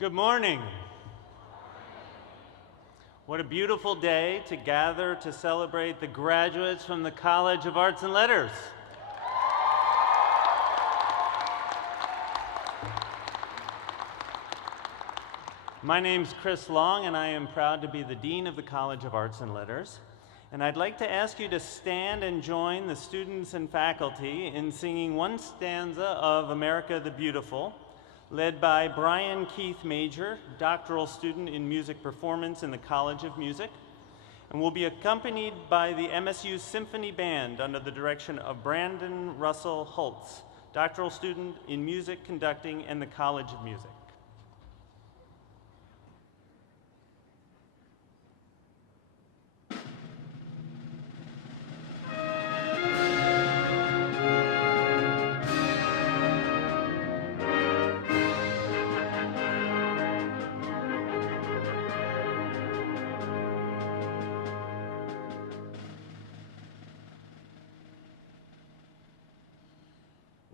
Good morning. What a beautiful day to gather to celebrate the graduates from the College of Arts and Letters. My name's Chris Long, and I am proud to be the Dean of the College of Arts and Letters. And I'd like to ask you to stand and join the students and faculty in singing one stanza of America the Beautiful, led by Brian Keith Major, doctoral student in music performance in the College of Music, and will be accompanied by the MSU Symphony Band under the direction of Brandon Russell Holtz, doctoral student in music conducting in the College of Music.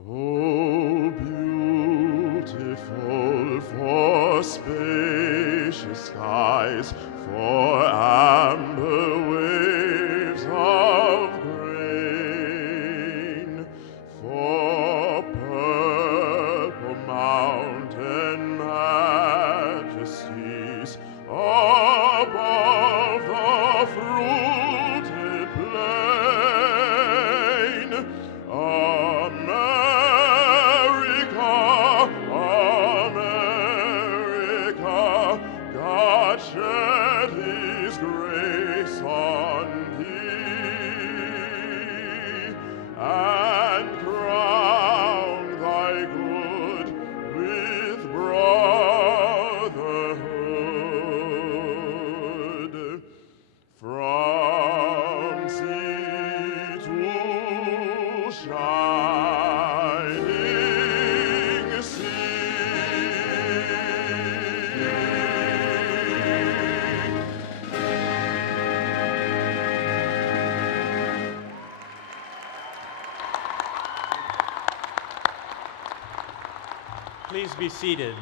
Oh, beautiful for spacious skies, for amber waves of grain, for purple mountain majesties above the fruited plain. America, God shed His grace on thee, and crown thy good with brotherhood. From sea to shining sea. Please be seated.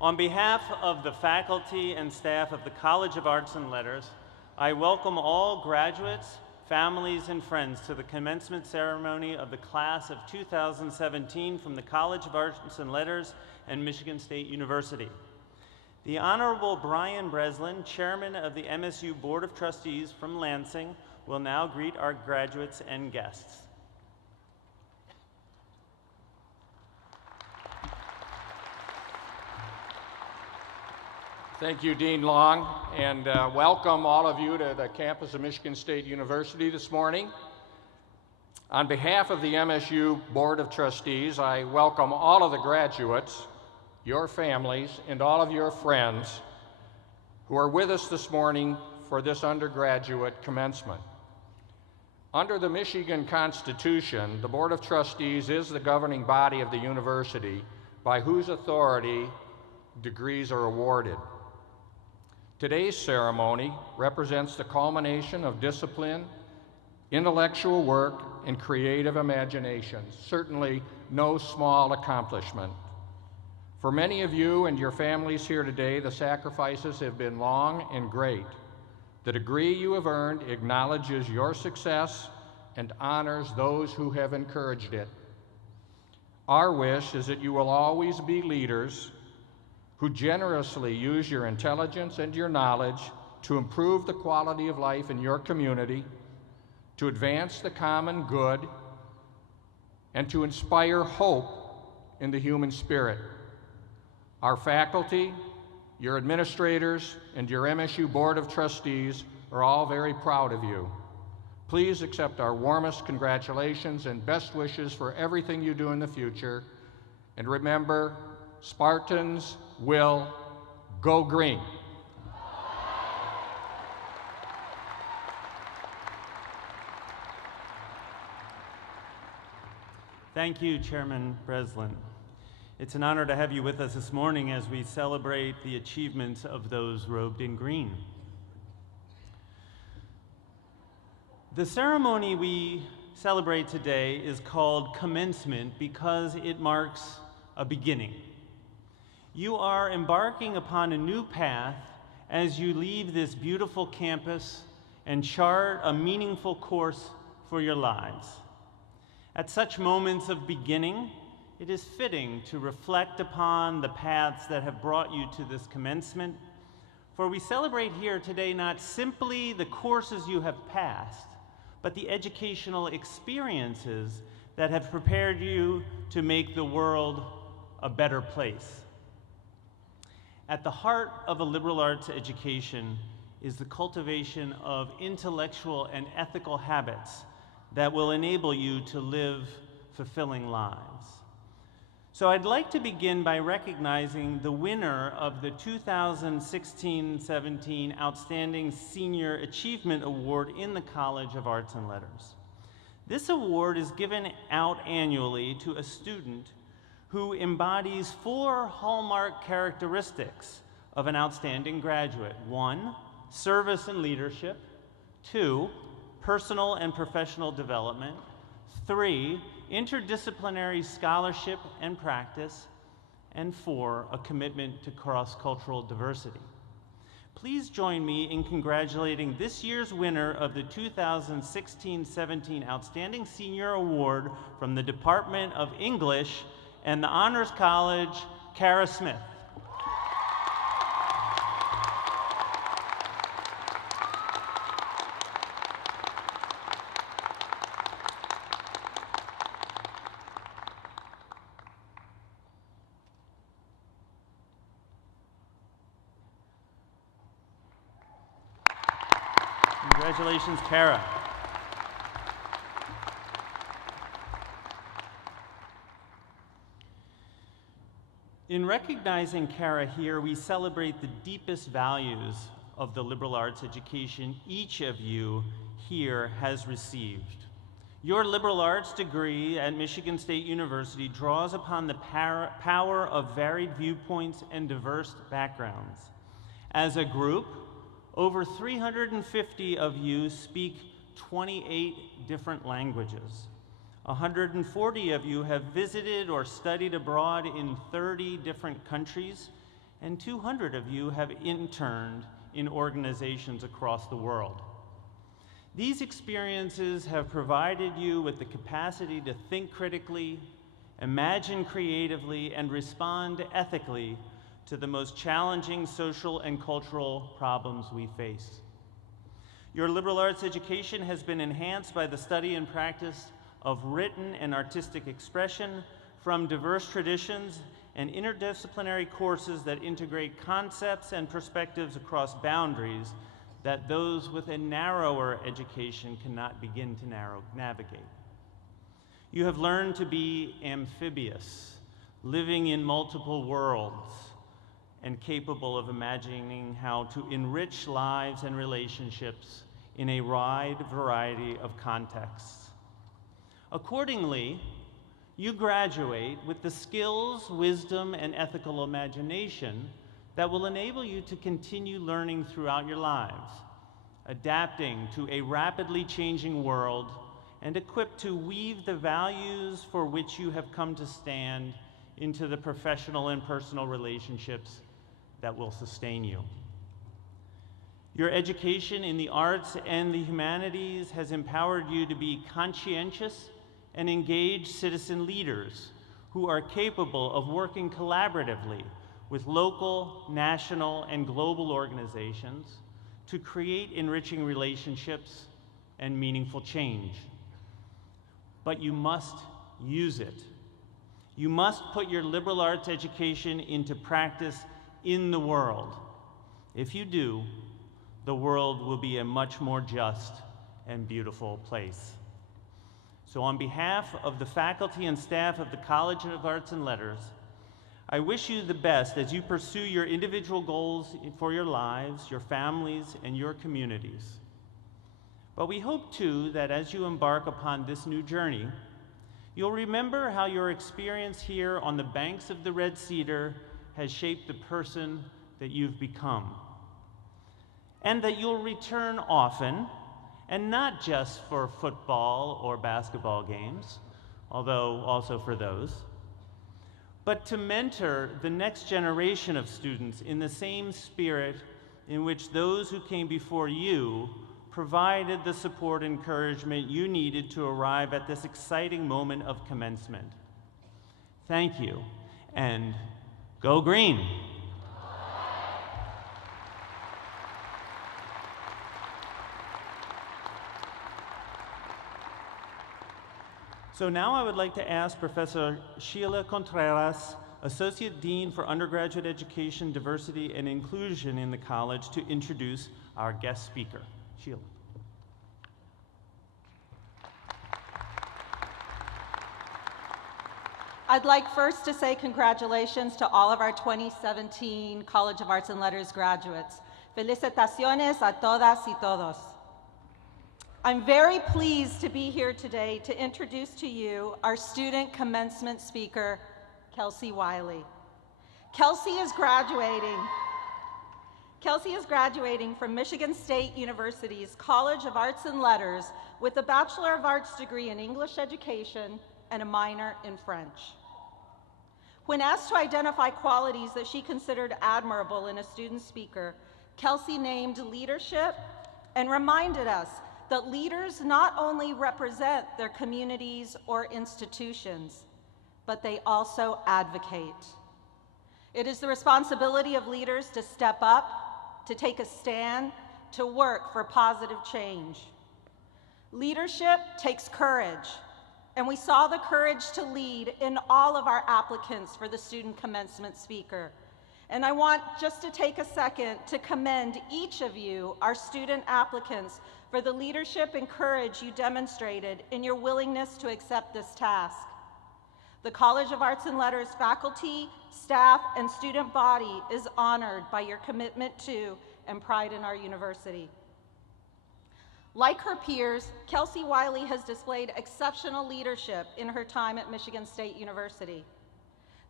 On behalf of the faculty and staff of the College of Arts and Letters, I welcome all graduates, families, and friends to the commencement ceremony of the class of 2017 from the College of Arts and Letters and Michigan State University. The Honorable Brian Breslin, Chairman of the MSU Board of Trustees from Lansing, will now greet our graduates and guests. Thank you, Dean Long, and welcome all of you to the campus of Michigan State University this morning. On behalf of the MSU Board of Trustees, I welcome all of the graduates, your families, and all of your friends who are with us this morning for this undergraduate commencement. Under the Michigan Constitution, the Board of Trustees is the governing body of the university by whose authority degrees are awarded. Today's ceremony represents the culmination of discipline, intellectual work, and creative imagination, certainly no small accomplishment. For many of you and your families here today, the sacrifices have been long and great. The degree you have earned acknowledges your success and honors those who have encouraged it. Our wish is that you will always be leaders who generously use your intelligence and your knowledge to improve the quality of life in your community, to advance the common good, and to inspire hope in the human spirit. Our faculty, your administrators, and your MSU Board of Trustees are all very proud of you. Please accept our warmest congratulations and best wishes for everything you do in the future. And remember, Spartans will go green. Thank you, Chairman Breslin. It's an honor to have you with us this morning as we celebrate the achievements of those robed in green. The ceremony we celebrate today is called Commencement because it marks a beginning. You are embarking upon a new path as you leave this beautiful campus and chart a meaningful course for your lives. At such moments of beginning, it is fitting to reflect upon the paths that have brought you to this commencement, for we celebrate here today not simply the courses you have passed, but the educational experiences that have prepared you to make the world a better place. At the heart of a liberal arts education is the cultivation of intellectual and ethical habits that will enable you to live fulfilling lives. So I'd like to begin by recognizing the winner of the 2016-17 Outstanding Senior Achievement Award in the College of Arts and Letters. This award is given out annually to a student who embodies 4 hallmark characteristics of an outstanding graduate. 1, service and leadership. 2, personal and professional development. 3, interdisciplinary scholarship and practice. And 4, a commitment to cross-cultural diversity. Please join me in congratulating this year's winner of the 2016-17 Outstanding Senior Award from the Department of English and the Honors College, Kara Smith. Congratulations, Kara. In recognizing Kara here, we celebrate the deepest values of the liberal arts education each of you here has received. Your liberal arts degree at Michigan State University draws upon the power of varied viewpoints and diverse backgrounds. As a group, over 350 of you speak 28 different languages. 140 of you have visited or studied abroad in 30 different countries, and 200 of you have interned in organizations across the world. These experiences have provided you with the capacity to think critically, imagine creatively, and respond ethically to the most challenging social and cultural problems we face. Your liberal arts education has been enhanced by the study and practice of written and artistic expression from diverse traditions and interdisciplinary courses that integrate concepts and perspectives across boundaries that those with a narrower education cannot begin to navigate. You have learned to be amphibious, living in multiple worlds, and capable of imagining how to enrich lives and relationships in a wide variety of contexts. Accordingly, you graduate with the skills, wisdom, and ethical imagination that will enable you to continue learning throughout your lives, adapting to a rapidly changing world, and equipped to weave the values for which you have come to stand into the professional and personal relationships that will sustain you. Your education in the arts and the humanities has empowered you to be conscientious and engaged citizen leaders who are capable of working collaboratively with local, national, and global organizations to create enriching relationships and meaningful change. But you must use it. You must put your liberal arts education into practice in the world. If you do, the world will be a much more just and beautiful place. So on behalf of the faculty and staff of the College of Arts and Letters, I wish you the best as you pursue your individual goals for your lives, your families, and your communities. But we hope too that as you embark upon this new journey, you'll remember how your experience here on the banks of the Red Cedar has shaped the person that you've become. And that you'll return often, and not just for football or basketball games, although also for those, but to mentor the next generation of students in the same spirit in which those who came before you provided the support and encouragement you needed to arrive at this exciting moment of commencement. Thank you, and go green! So now I would like to ask Professor Sheila Contreras, Associate Dean for Undergraduate Education, Diversity, and Inclusion in the college, to introduce our guest speaker. Sheila. I'd like first to say congratulations to all of our 2017 College of Arts and Letters graduates. Felicitaciones a todas y todos. I'm very pleased to be here today to introduce to you our student commencement speaker, Kelsey Wylie. Kelsey is graduating from Michigan State University's College of Arts and Letters with a Bachelor of Arts degree in English education and a minor in French. When asked to identify qualities that she considered admirable in a student speaker, Kelsey named leadership and reminded us that leaders not only represent their communities or institutions, but they also advocate. It is the responsibility of leaders to step up, to take a stand, to work for positive change. Leadership takes courage, and we saw the courage to lead in all of our applicants for the student commencement speaker. And I want just to take a second to commend each of you, our student applicants, for the leadership and courage you demonstrated in your willingness to accept this task. The College of Arts and Letters faculty, staff, and student body is honored by your commitment to and pride in our university. Like her peers, Kelsey Wylie has displayed exceptional leadership in her time at Michigan State University.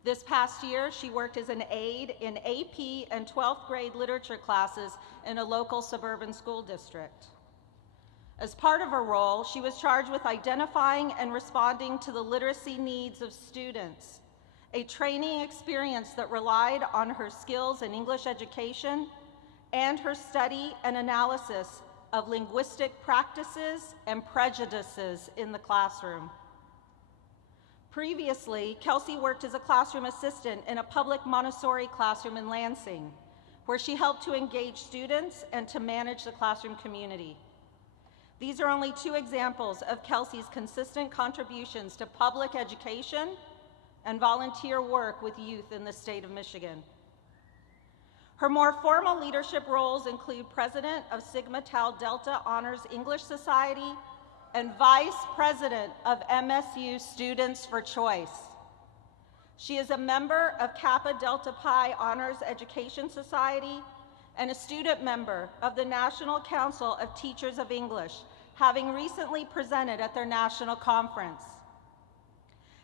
This past year, she worked as an aide in AP and 12th grade literature classes in a local suburban school district. As part of her role, she was charged with identifying and responding to the literacy needs of students, a training experience that relied on her skills in English education and her study and analysis of linguistic practices and prejudices in the classroom. Previously, Kelsey worked as a classroom assistant in a public Montessori classroom in Lansing, where she helped to engage students and to manage the classroom community. These are only two examples of Kelsey's consistent contributions to public education and volunteer work with youth in the state of Michigan. Her more formal leadership roles include President of Sigma Tau Delta Honors English Society and Vice President of MSU Students for Choice. She is a member of Kappa Delta Pi Honors Education Society and a student member of the National Council of Teachers of English, having recently presented at their national conference.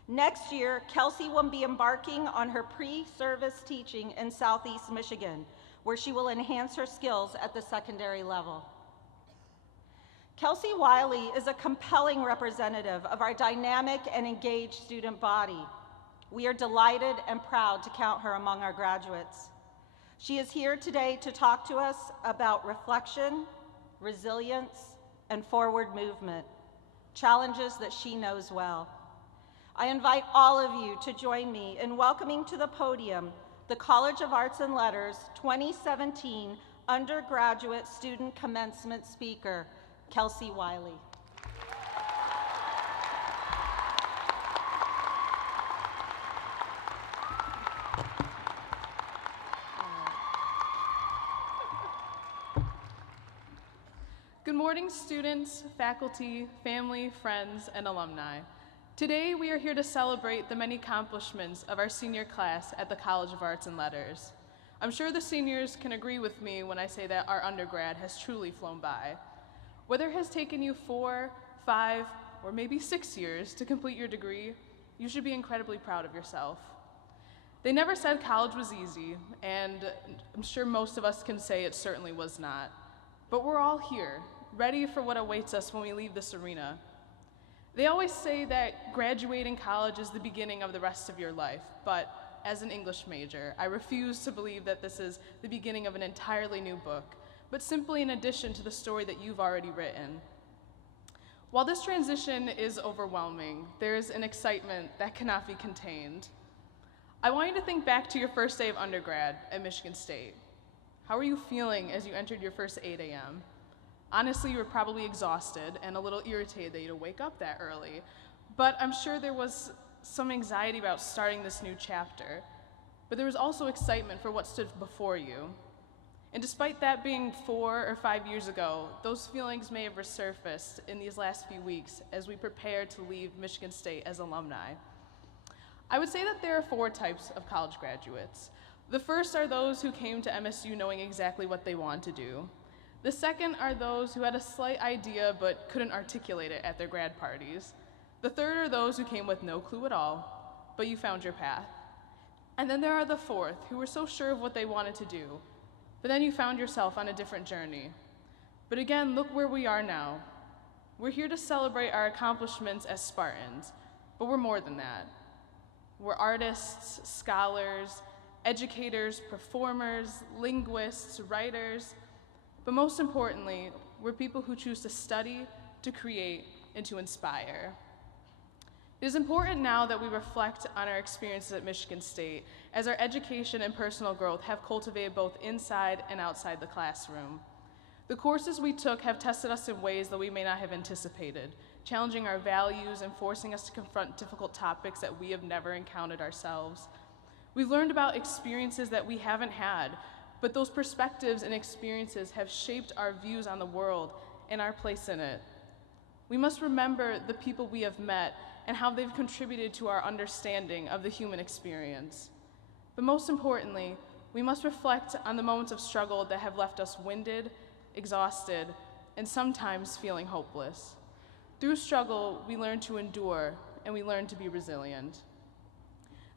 Next year, Kelsey will be embarking on her pre-service teaching in Southeast Michigan, where she will enhance her skills at the secondary level. Kelsey Wylie is a compelling representative of our dynamic and engaged student body. We are delighted and proud to count her among our graduates. She is here today to talk to us about reflection, resilience, and forward movement, challenges that she knows well. I invite all of you to join me in welcoming to the podium the College of Arts and Letters 2017 Undergraduate Student Commencement Speaker, Kelsey Wylie. Good morning, students, faculty, family, friends, and alumni. Today, we are here to celebrate the many accomplishments of our senior class at the College of Arts and Letters. I'm sure the seniors can agree with me when I say that our undergrad has truly flown by. Whether it has taken you 4, 5, or maybe 6 years to complete your degree, you should be incredibly proud of yourself. They never said college was easy, and I'm sure most of us can say it certainly was not. But we're all here, ready for what awaits us when we leave this arena. They always say that graduating college is the beginning of the rest of your life, but as an English major, I refuse to believe that this is the beginning of an entirely new book, but simply an addition to the story that you've already written. While this transition is overwhelming, there is an excitement that cannot be contained. I want you to think back to your first day of undergrad at Michigan State. How were you feeling as you entered your first 8 a.m.? Honestly, you were probably exhausted and a little irritated that you had to wake up that early, but I'm sure there was some anxiety about starting this new chapter. But there was also excitement for what stood before you. And despite that being 4 or 5 years ago, those feelings may have resurfaced in these last few weeks as we prepare to leave Michigan State as alumni. I would say that there are 4 types of college graduates. The first are those who came to MSU knowing exactly what they want to do. The second are those who had a slight idea but couldn't articulate it at their grad parties. The third are those who came with no clue at all, but you found your path. And then there are the fourth, who were so sure of what they wanted to do, but then you found yourself on a different journey. But again, look where we are now. We're here to celebrate our accomplishments as Spartans, but we're more than that. We're artists, scholars, educators, performers, linguists, writers, but most importantly, we're people who choose to study, to create, and to inspire. It is important now that we reflect on our experiences at Michigan State, as our education and personal growth have cultivated both inside and outside the classroom. The courses we took have tested us in ways that we may not have anticipated, challenging our values and forcing us to confront difficult topics that we have never encountered ourselves. We've learned about experiences that we haven't had, but those perspectives and experiences have shaped our views on the world and our place in it. We must remember the people we have met and how they've contributed to our understanding of the human experience. But most importantly, we must reflect on the moments of struggle that have left us winded, exhausted, and sometimes feeling hopeless. Through struggle, we learn to endure and we learn to be resilient.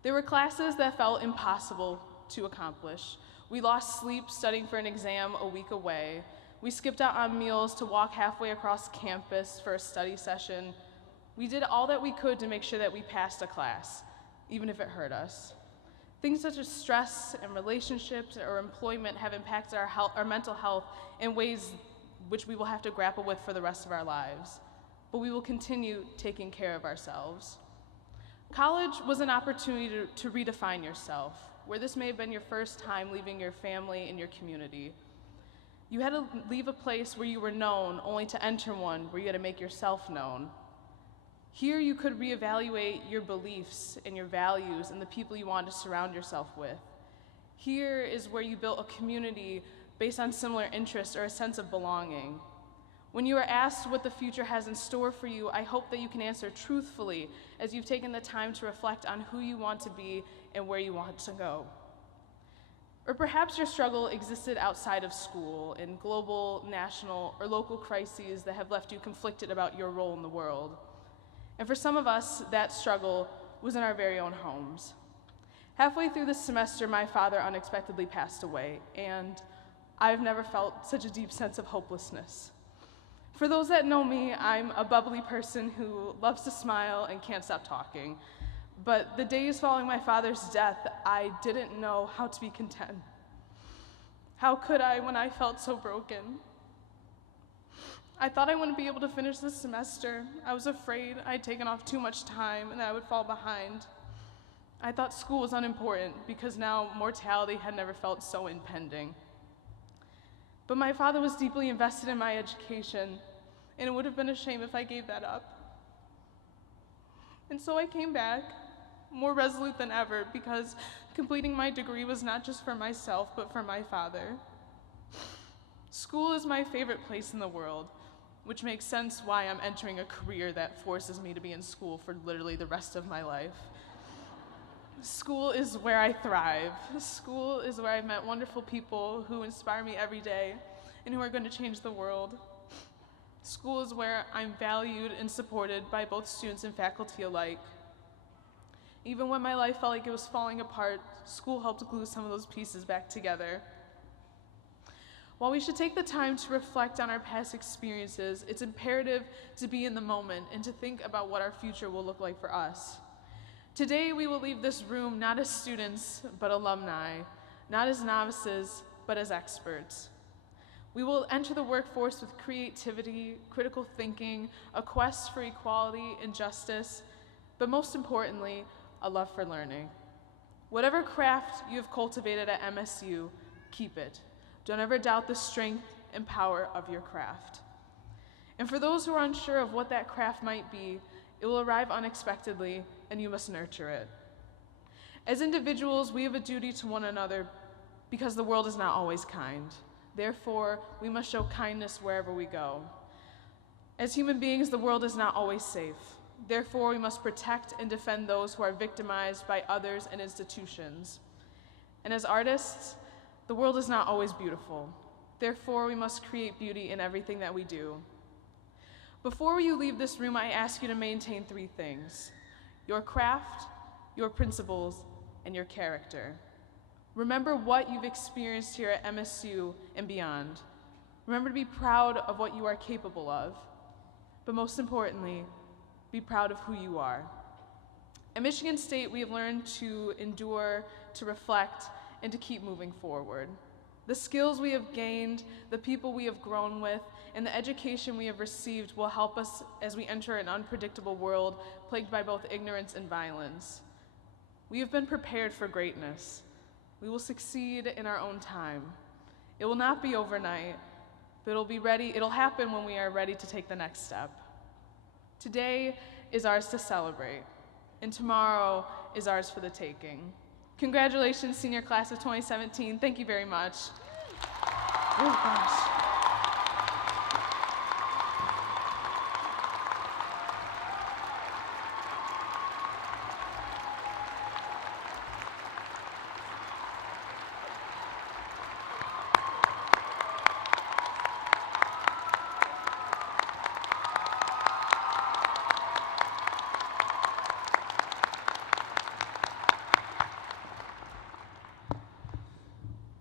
There were classes that felt impossible to accomplish. We lost sleep studying for an exam a week away. We skipped out on meals to walk halfway across campus for a study session. We did all that we could to make sure that we passed a class, even if it hurt us. Things such as stress and relationships or employment have impacted our mental health in ways which we will have to grapple with for the rest of our lives. But we will continue taking care of ourselves. College was an opportunity to redefine yourself, where this may have been your first time leaving your family and your community. You had to leave a place where you were known, only to enter one where you had to make yourself known. Here you could reevaluate your beliefs and your values and the people you wanted to surround yourself with. Here is where you built a community based on similar interests or a sense of belonging. When you are asked what the future has in store for you, I hope that you can answer truthfully as you've taken the time to reflect on who you want to be and where you want to go. Or perhaps your struggle existed outside of school in global, national, or local crises that have left you conflicted about your role in the world. And for some of us, that struggle was in our very own homes. Halfway through this semester, my father unexpectedly passed away, and I've never felt such a deep sense of hopelessness. For those that know me, I'm a bubbly person who loves to smile and can't stop talking. But the days following my father's death, I didn't know how to be content. How could I when I felt so broken? I thought I wouldn't be able to finish this semester. I was afraid I'd taken off too much time and that I would fall behind. I thought school was unimportant because now mortality had never felt so impending. But my father was deeply invested in my education, and it would have been a shame if I gave that up. And so I came back, more resolute than ever, because completing my degree was not just for myself, but for my father. School is my favorite place in the world, which makes sense why I'm entering a career that forces me to be in school for literally the rest of my life. School is where I thrive. School is where I've met wonderful people who inspire me every day and who are going to change the world. School is where I'm valued and supported by both students and faculty alike. Even when my life felt like it was falling apart, school helped glue some of those pieces back together. While we should take the time to reflect on our past experiences, it's imperative to be in the moment and to think about what our future will look like for us. Today, we will leave this room not as students, but alumni, not as novices, but as experts. We will enter the workforce with creativity, critical thinking, a quest for equality and justice, but most importantly, a love for learning. Whatever craft you have cultivated at MSU, keep it. Don't ever doubt the strength and power of your craft. And for those who are unsure of what that craft might be, it will arrive unexpectedly, and you must nurture it. As individuals, we have a duty to one another because the world is not always kind. Therefore, we must show kindness wherever we go. As human beings, the world is not always safe. Therefore, we must protect and defend those who are victimized by others and institutions. And as artists, the world is not always beautiful. Therefore, we must create beauty in everything that we do. Before you leave this room, I ask you to maintain three things: your craft, your principles, and your character. Remember what you've experienced here at MSU and beyond. Remember to be proud of what you are capable of, but most importantly, be proud of who you are. At Michigan State, we have learned to endure, to reflect, and to keep moving forward. The skills we have gained, the people we have grown with, and the education we have received will help us as we enter an unpredictable world plagued by both ignorance and violence. We have been prepared for greatness. We will succeed in our own time. It will not be overnight, but it'll happen when we are ready to take the next step. Today is ours to celebrate, and tomorrow is ours for the taking. Congratulations, senior class of 2017. Thank you very much. Oh, gosh.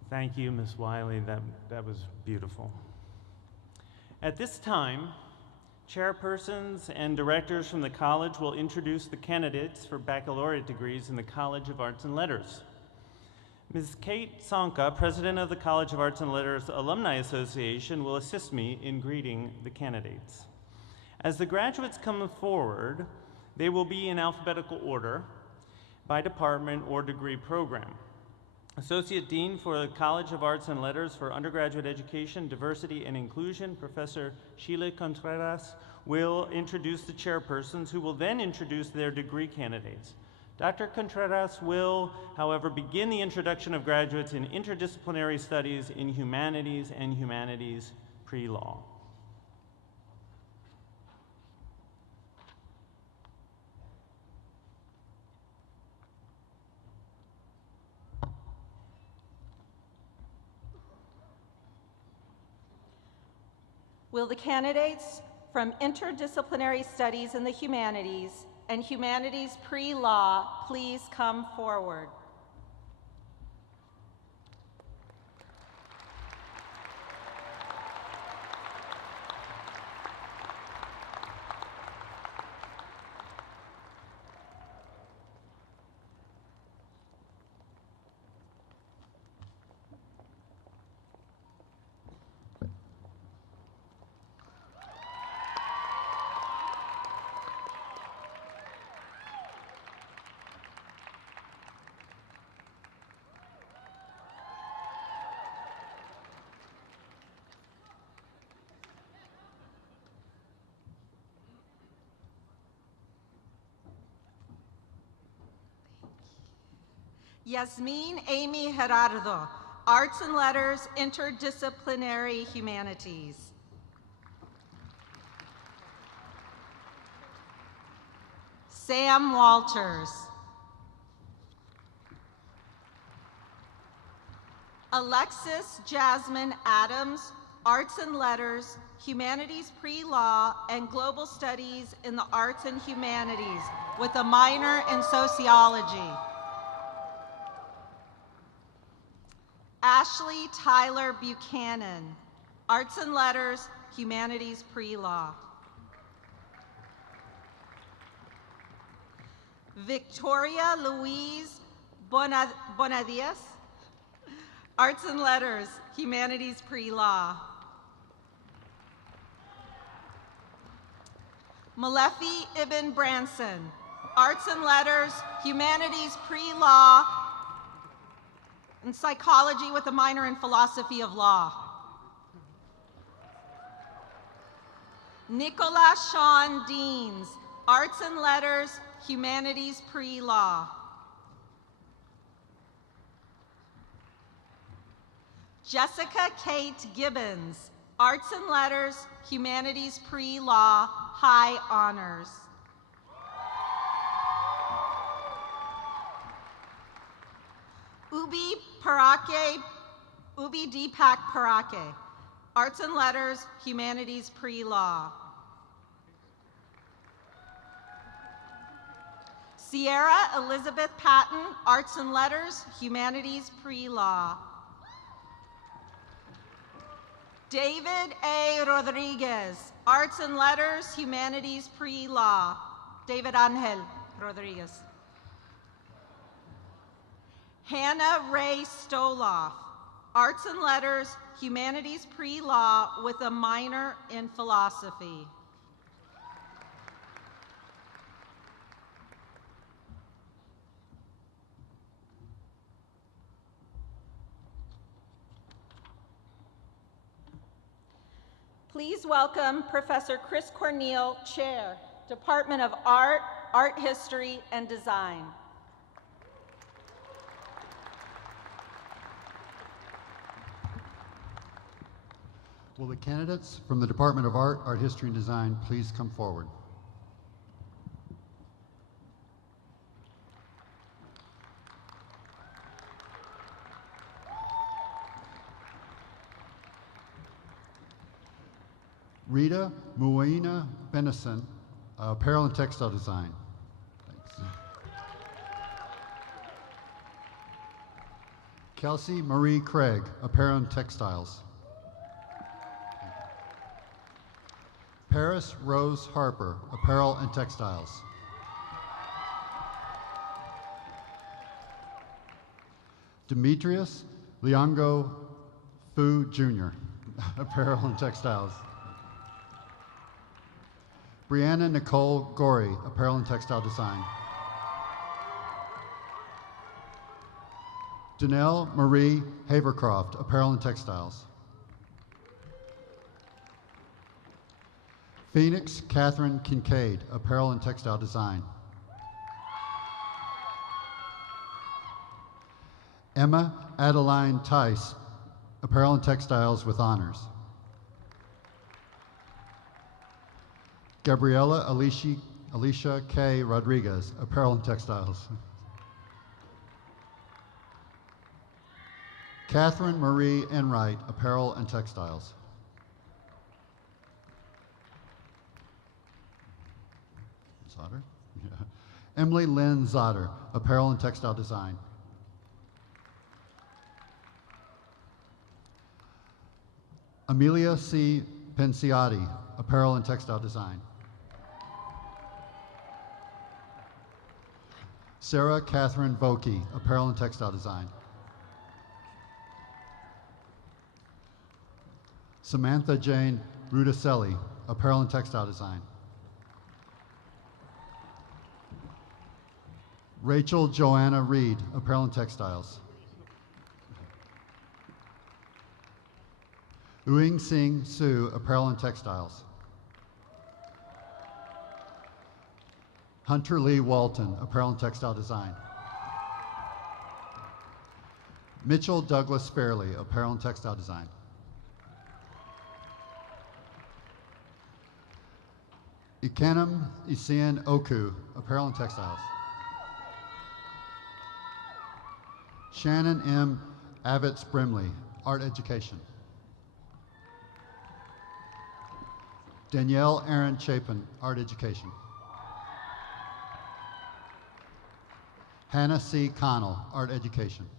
Thank you, Ms. Wylie. That was beautiful. At this time, chairpersons and directors from the college will introduce the candidates for baccalaureate degrees in the College of Arts and Letters. Ms. Kate Sonka, president of the College of Arts and Letters Alumni Association, will assist me in greeting the candidates. As the graduates come forward, they will be in alphabetical order by department or degree program. Associate Dean for the College of Arts and Letters for Undergraduate Education, Diversity, and Inclusion, Professor Sheila Contreras, will introduce the chairpersons, who will then introduce their degree candidates. Dr. Contreras will, however, begin the introduction of graduates in interdisciplinary studies in humanities and humanities pre-law. Will the candidates from interdisciplinary studies in the humanities and humanities pre-law please come forward? Yasmin Amy Gerardo, Arts and Letters, Interdisciplinary Humanities. Sam Walters. Alexis Jasmine Adams, Arts and Letters, Humanities Pre-Law, and Global Studies in the Arts and Humanities, with a minor in Sociology. Ashley Tyler Buchanan, Arts and Letters, Humanities Pre-Law. Victoria Louise Bonadias, Arts and Letters, Humanities Pre-Law. Malefi Ibn Branson, Arts and Letters, Humanities Pre-Law, and Psychology with a minor in Philosophy of Law. Nicola Sean Deans, Arts and Letters, Humanities Pre-Law. Jessica Kate Gibbons, Arts and Letters, Humanities Pre-Law, High Honors. Ubi Deepak Parake, Arts and Letters, Humanities Pre-Law. Sierra Elizabeth Patton, Arts and Letters, Humanities Pre-Law. David A. Rodriguez, Arts and Letters, Humanities Pre-Law. David Angel Rodriguez. Hannah Ray Stoloff, Arts and Letters, Humanities Pre-Law with a minor in Philosophy. Please welcome Professor Chris Cornell, Chair, Department of Art, Art History, and Design. Will the candidates from the Department of Art, Art History, and Design please come forward? Rita Muaina Benison, Apparel and Textile Design. Thanks. Kelsey Marie Craig, Apparel and Textiles. Paris Rose Harper, Apparel and Textiles. Demetrius Leongo Fu Jr., Apparel and Textiles. Brianna Nicole Gorey, Apparel and Textile Design. Danelle Marie Havercroft, Apparel and Textiles. Phoenix Catherine Kincaid, Apparel and Textile Design. Emma Adeline Tice, Apparel and Textiles with Honors. Gabriella Alicia K. Rodriguez, Apparel and Textiles. Catherine Marie Enright, Apparel and Textiles. Zotter? Yeah. Emily Lynn Zotter, Apparel and Textile Design. Amelia C. Pensiotti, Apparel and Textile Design. Sarah Catherine Vokey, Apparel and Textile Design. Samantha Jane Rudicelli, Apparel and Textile Design. Rachel Joanna Reed, Apparel and Textiles. Uing Sing Su, Apparel and Textiles. Hunter Lee Walton, Apparel and Textile Design. Mitchell Douglas Fairley, Apparel and Textile Design. Ikanem Isian Oku, Apparel and Textiles. Shannon M. Avitz Brimley, Art Education. Danielle Aaron Chapin, Art Education. Hannah C. Connell, Art Education.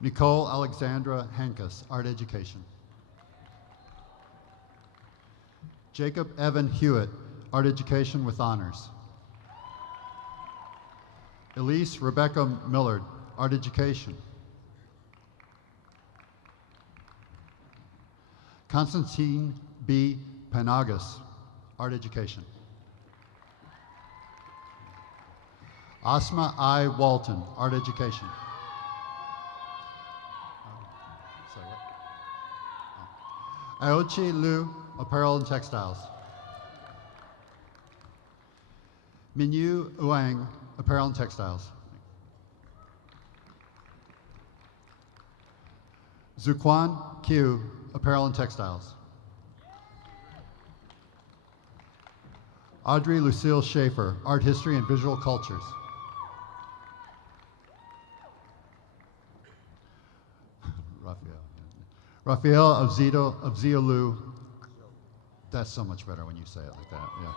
Nicole Alexandra Hankus, Art Education. Jacob Evan Hewitt, Art Education with honors. Elise Rebecca Millard, Art Education. Constantine B. Panagas, Art Education. Asma I. Walton, Art Education. Sorry, what? Aochi Liu, Apparel and Textiles. Minyu Uang, Apparel and Textiles. Zuquan Q, Apparel and Textiles. Audrey Lucille Schaefer, Art History and Visual Cultures. Raphael of Ziolu. That's so much better when you say it like that, yeah.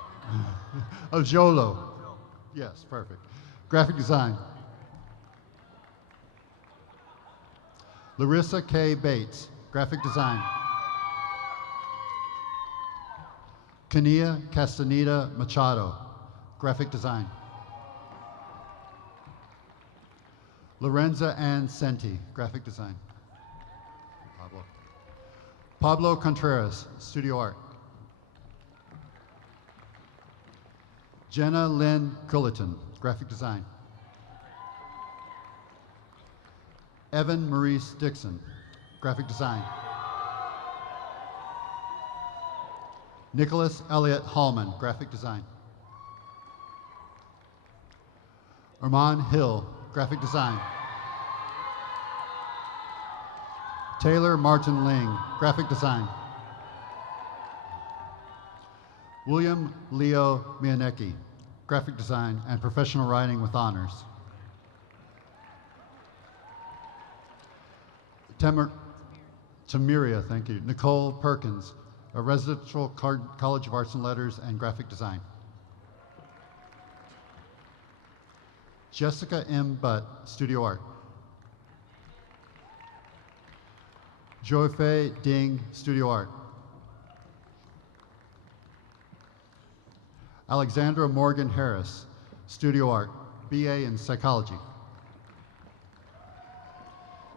Of Jolo. Yes, perfect. Graphic design. Larissa K. Bates, graphic design. Kania Castaneda Machado, graphic design. Lorenza Ann Senti, graphic design. Pablo Contreras, studio art. Jenna Lynn Culleton, graphic design. Evan Maurice Dixon, graphic design. Nicholas Elliott Hallman, graphic design. Armand Hill, graphic design. Taylor Martin Ling, graphic design. William Leo Mianecki, graphic design and professional writing with honors. Tamiria, thank you. Nicole Perkins, a residential College of Arts and Letters and graphic design. Jessica M. Butt, studio art. Joyfei Ding, studio art. Alexandra Morgan Harris, studio art, BA in psychology.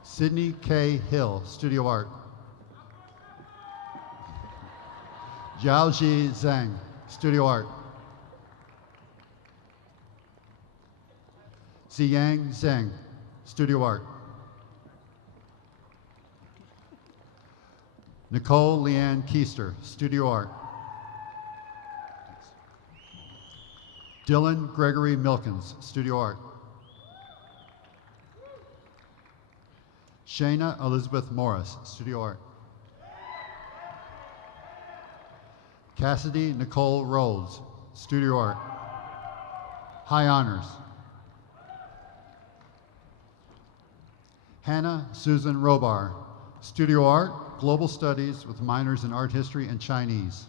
Sydney K. Hill, studio art. Jiaoji Zhang, studio art. Ziyang Zheng, studio art. Nicole Leanne Keister, studio art. Dylan Gregory Milkins, studio art. Shayna Elizabeth Morris, studio art. Cassidy Nicole Rolls, studio art. High honors. Hannah Susan Robar, studio art, global studies with minors in art history and Chinese.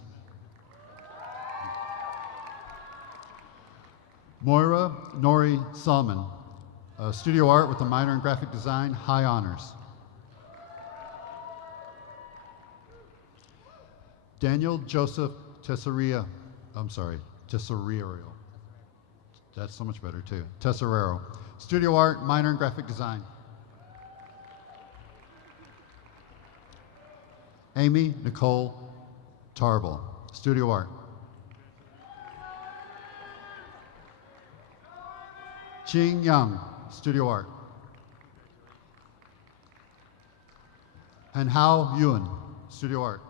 Moira Nori Salman, studio art with a minor in graphic design, high honors. Daniel Joseph Tesoriero. That's so much better too. Tesoriero, studio art, minor in graphic design. Amy Nicole Tarbell, studio art. Qing Yang, studio art. And Hao Yun, studio art.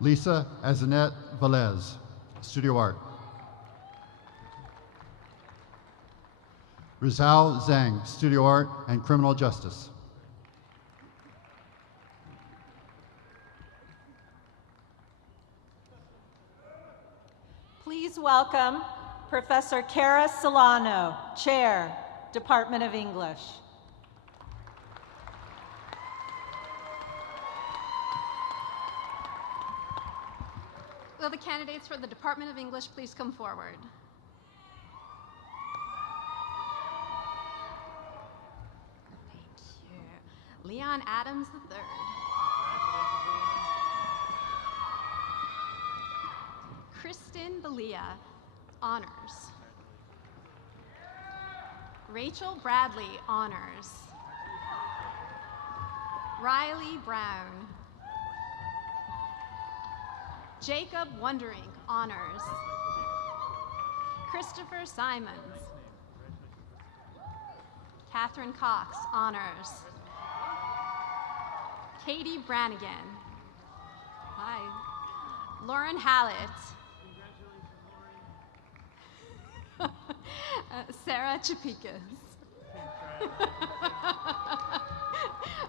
Lisa Azanet Velez, studio art. Rizal Zhang, studio art and criminal justice. Please welcome Professor Cara Solano, Chair, Department of English. Will the candidates for the Department of English please come forward? Thank you. Leon Adams III. Kristen Belia, honors. Rachel Bradley, honors. Riley Brown. Jacob Wondering, honors. Christopher Simons. Catherine Cox, honors. Katie Brannigan. Hi. Lauren Hallett. Sarah Chapikas.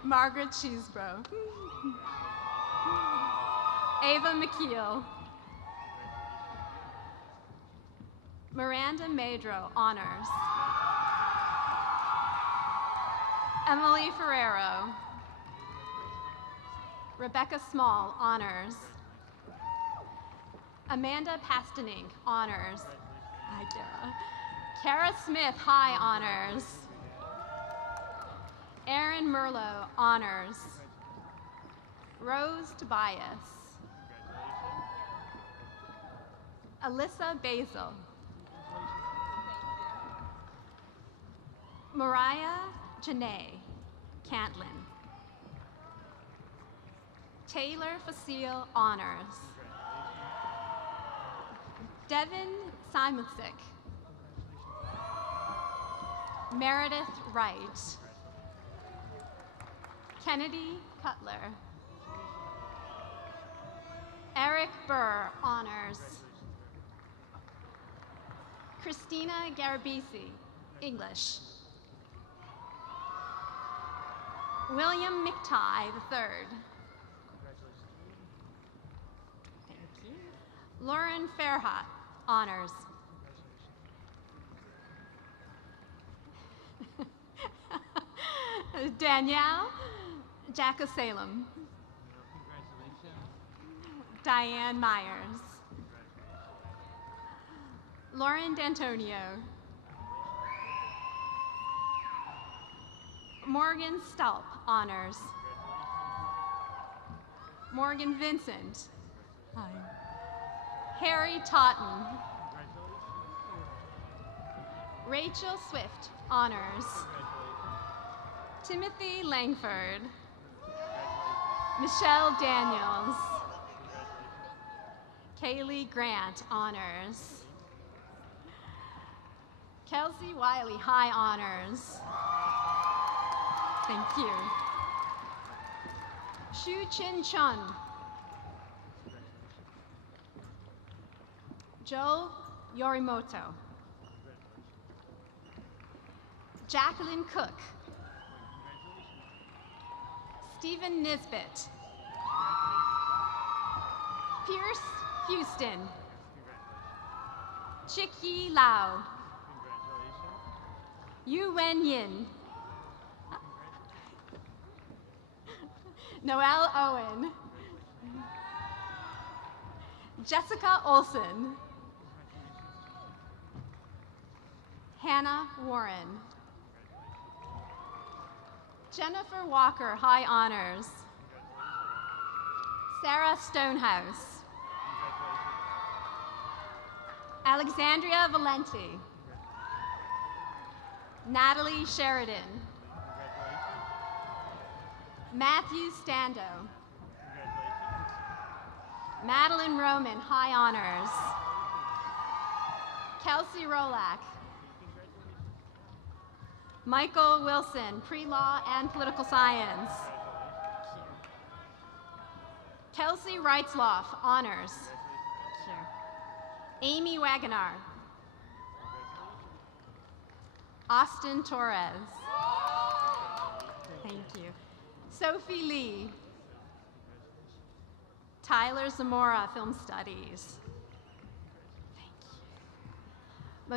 Margaret Cheesebro. Ava McKeel. Miranda Madro, honors. Emily Ferrero. Rebecca Small, honors. Amanda Pastening, honors. Hi, Dara. Kara Smith, high honors. Erin Merlot, honors. Rose Tobias. Alyssa Basil. Mariah Janae Cantlin. Taylor Facile, honors. Devin Simonsick. Meredith Wright. Kennedy Cutler. Eric Burr, honors. Christina Garabisi, English. William McTighe III. Thank you. Lauren Fairhot, honors. Danielle Jacka Salem. Diane Myers. Lauren D'Antonio. Morgan Stalp, honors. Morgan Vincent. Hi. Harry Totten. Rachel Swift, honors. Timothy Langford. Michelle Daniels. Kaylee Grant, honors. Kelsey Wylie, high honors. Thank you. Shu Chin Chun. Joe Yorimoto. Jacqueline Cook. Stephen Nisbet. Pierce Houston. Chicky Lau. Yu Wen Yin. Noelle Owen. Jessica Olson. Hannah Warren. Jennifer Walker, high honors. Sarah Stonehouse. Alexandria Valenti. Natalie Sheridan. Matthew Stando. Madeline Roman, high honors. Kelsey Rolak. Michael Wilson, pre-law and political science. Kelsey Reitzloff, honors. Amy Wagonar. Austin Torres. Thank you. Sophie Lee. Tyler Zamora, Film Studies. Thank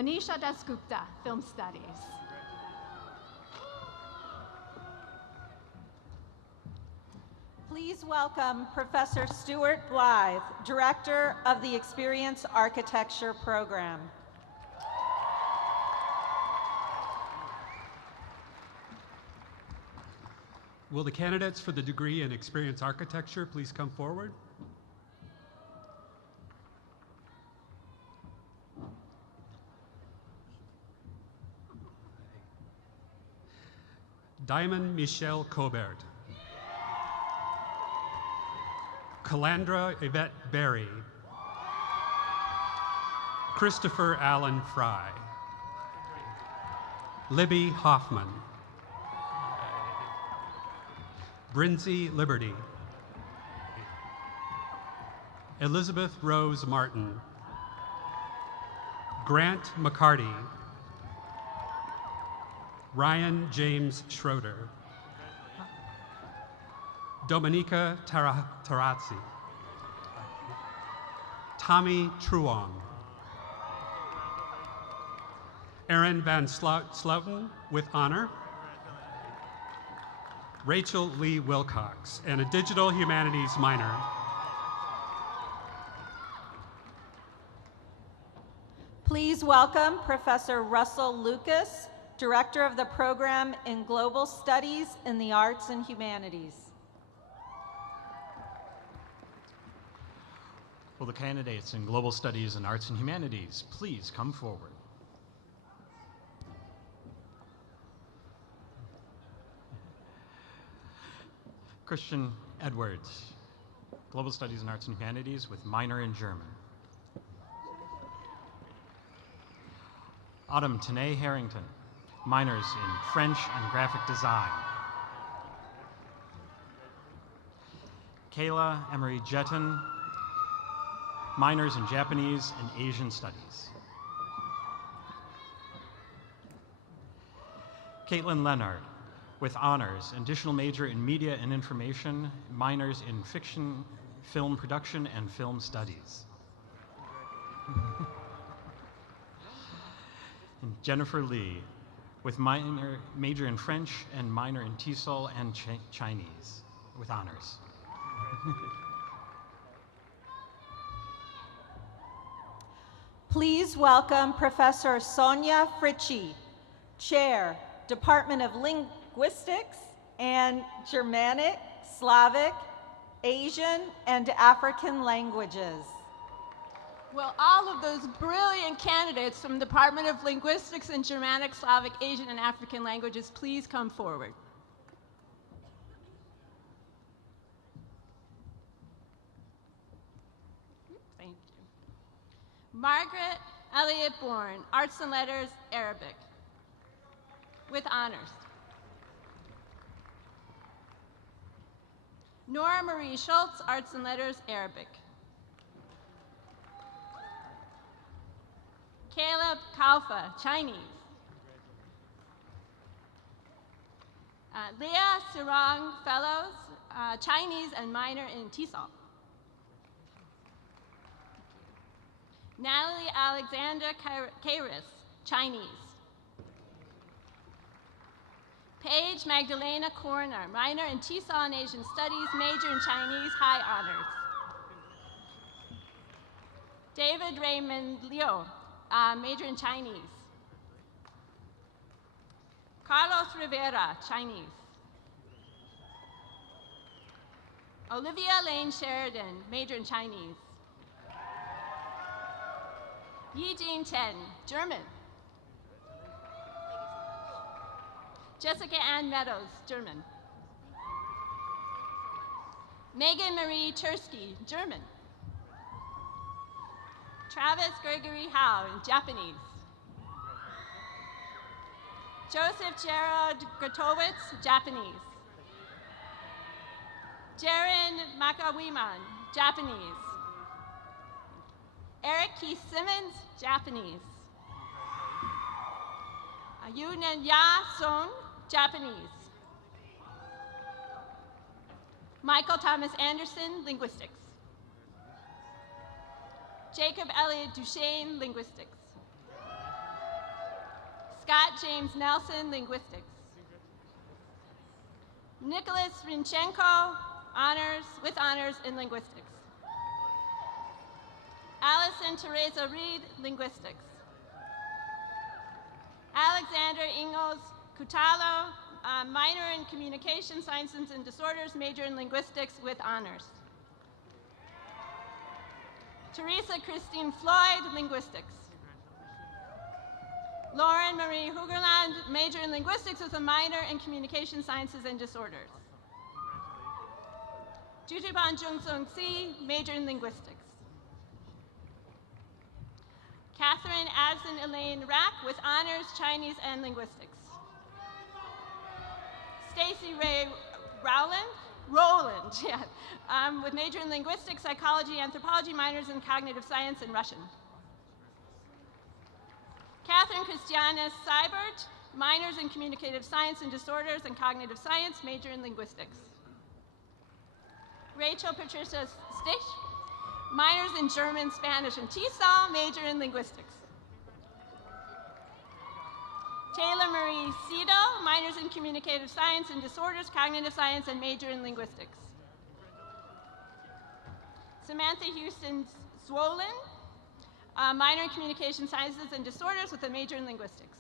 you. Monisha Dasgupta, Film Studies. Please welcome Professor Stuart Blythe, Director of the Experience Architecture Program. Will the candidates for the degree in Experience Architecture please come forward? Diamond Michelle Cobert. Calandra Yvette Berry. Christopher Allen Fry. Libby Hoffman. Brinzy Liberty. Elizabeth Rose Martin. Grant McCarty. Ryan James Schroeder. Dominica Tarazzi. Tommy Truong. Aaron Van Slouten with honor. Rachel Lee Wilcox, and a Digital Humanities minor. Please welcome Professor Russell Lucas, Director of the Program in Global Studies in the Arts and Humanities. Will the candidates in Global Studies and Arts and Humanities please come forward? Christian Edwards, Global Studies and Arts and Humanities with minor in German. Autumn Tanae Harrington, minors in French and Graphic Design. Kayla Emery Jetton, minors in Japanese and Asian Studies. Caitlin Leonard, with honors, additional major in Media and Information, minors in Fiction, Film Production, and Film Studies. And Jennifer Lee, with major in French and minor in TESOL and Chinese, with honors. Please welcome Professor Sonia Fritchie, Chair, Department of Linguistics and Germanic, Slavic, Asian, and African languages. Will all of those brilliant candidates from the Department of Linguistics and Germanic, Slavic, Asian, and African languages please come forward? Thank you. Margaret Elliott Bourne, Arts and Letters, Arabic, with honors. Nora Marie Schultz, Arts and Letters, Arabic. Caleb Kaufa, Chinese. Leah Sirong Fellows, Chinese and minor in TESOL. Natalie Alexander Kairis, Chinese. Paige Magdalena Corner, minor in TESOL and Asian Studies, major in Chinese, high honors. David Raymond Liu, major in Chinese. Carlos Rivera, Chinese. Olivia Lane Sheridan, major in Chinese. Yijing Chen, German. Jessica Ann Meadows, German. Megan Marie Tursky, German. Travis Gregory Howe, Japanese. Joseph Gerard Gotowitz, Japanese. Jaren Makawiman, Japanese. Eric Keith Simmons, Japanese. Yunan Ya Song, Japanese. Michael Thomas Anderson, Linguistics. Jacob Elliott Duchesne, Linguistics. Scott James Nelson, Linguistics. Nicholas Rinchenko, with honors in Linguistics. Allison Teresa Reed, Linguistics. Alexander Ingles Kutalo, minor in Communication Sciences and Disorders, major in Linguistics with honors. Teresa Christine Floyd, Linguistics. Lauren Marie Hugerland, major in linguistics with a minor in communication sciences and disorders. Jutiban Jungsung Si, major in linguistics. Catherine Addison Elaine Rack with honors Chinese and linguistics. Stacy Ray Rowland, yeah, with major in linguistics, psychology, anthropology, minors in cognitive science and Russian. Catherine Christiana Seibert, minors in communicative science and disorders and cognitive science, major in linguistics. Rachel Patricia Stich, minors in German, Spanish, and TESOL, major in linguistics. Taylor Marie Cito, minors in communicative science and disorders, cognitive science, and major in linguistics. Samantha Houston Swollen, minor in communication sciences and disorders with a major in linguistics.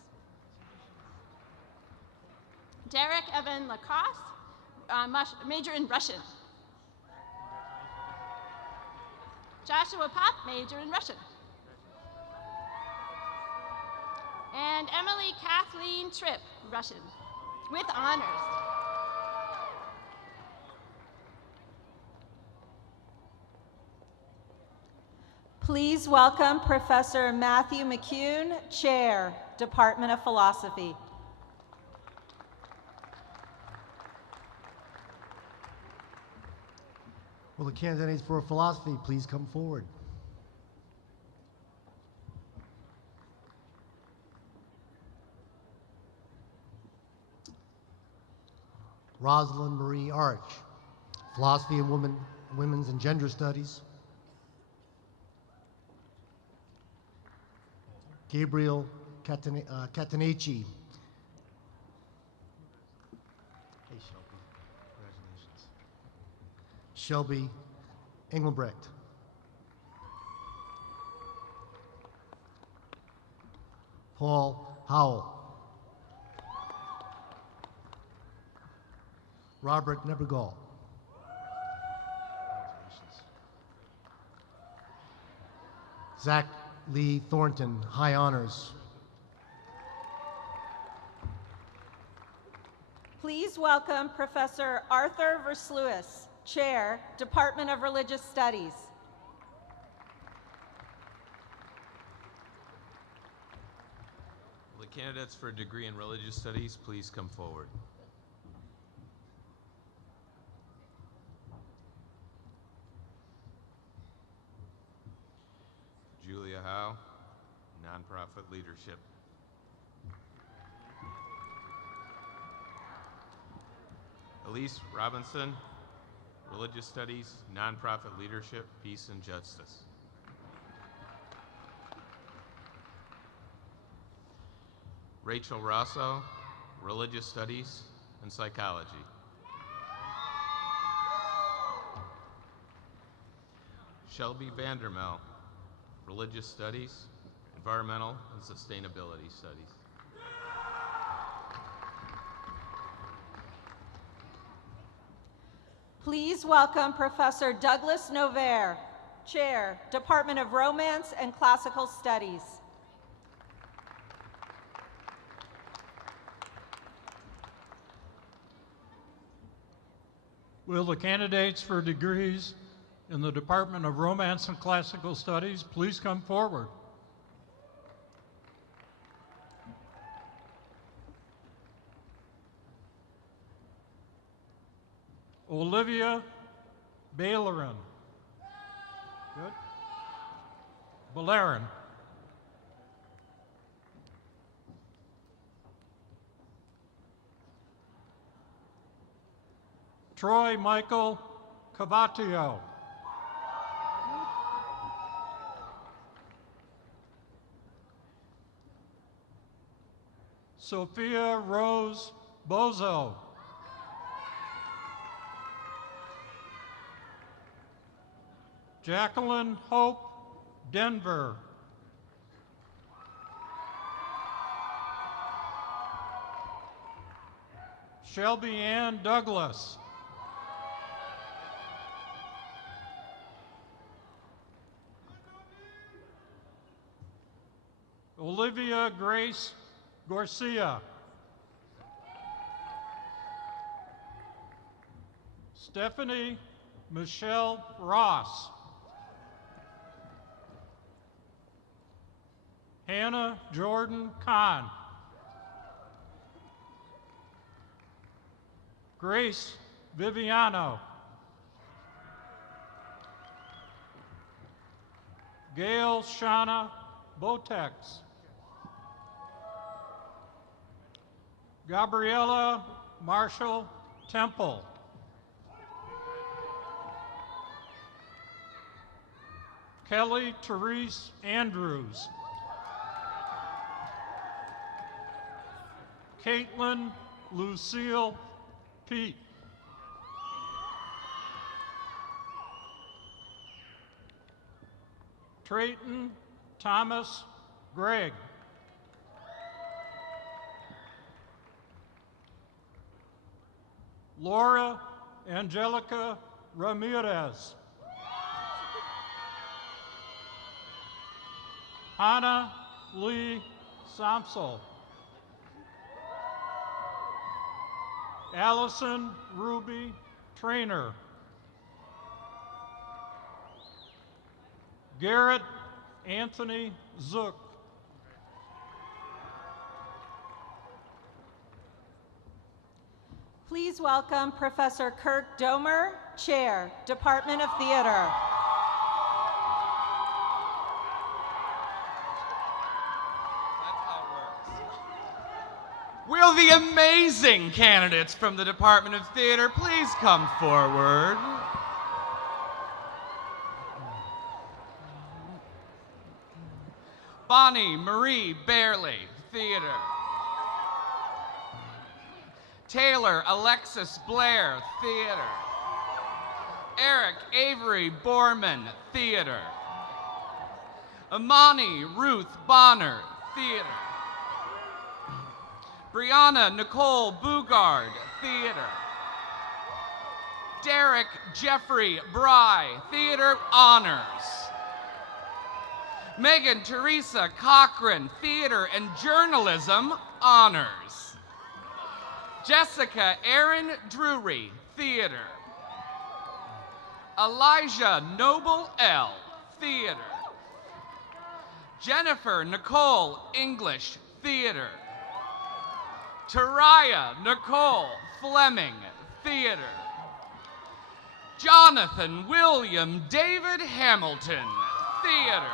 Derek Evan Lacoste, major in Russian. Joshua Pop, major in Russian. And Emily Kathleen Tripp, Russian, with honors. Please welcome Professor Matthew McCune, Chair, Department of Philosophy. Will the candidates for philosophy please come forward? Rosalind Marie Arch, Philosophy and Women's and Gender Studies. Gabriel Catanacci. Hey, Shelby. Congratulations. Shelby Engelbrecht. Paul Howell. Robert Nebergall. Congratulations. Zach Lee Thornton, high honors. Please welcome Professor Arthur Versluis, Chair, Department of Religious Studies. Will the candidates for a degree in religious studies please come forward? Julia Howe, nonprofit leadership. Elise Robinson, religious studies, nonprofit leadership, peace and justice. Rachel Rosso, religious studies and psychology. Shelby Vandermel, religious studies, environmental and sustainability studies. Please welcome Professor Douglas Novaire, Chair, Department of Romance and Classical Studies. Will the candidates for degrees in the Department of Romance and Classical Studies please come forward? Olivia Bailerin. Good. Bellerin. Troy Michael Cavatio. Sophia Rose Bozo. Jacqueline Hope Denver. Shelby Ann Douglas. Olivia Grace Garcia. Stephanie Michelle Ross. Hannah Jordan Kahn. Grace Viviano. Gail Shauna Botex. Gabriella Marshall Temple. Kelly Therese Andrews. Caitlin Lucille Pete. Trayton Thomas Gregg. Laura Angelica Ramirez. Hannah Lee Samsel. Allison Ruby Trainer. Garrett Anthony Zook. Please welcome Professor Kirk Domer, Chair, Department of Theater. Will the amazing candidates from the Department of Theater please come forward? Bonnie Marie Bairley, Theater. Taylor Alexis Blair, Theater. Eric Avery Borman, Theater. Amani Ruth Bonner, Theater. Brianna Nicole Bugard, Theater. Derek Jeffrey Bry, Theater Honors. Megan Teresa Cochran, Theater and Journalism Honors. Jessica Erin Drury, Theater. Elijah Noble L., Theater. Jennifer Nicole English, Theater. Taraya Nicole Fleming, Theater. Jonathan William David Hamilton, Theater.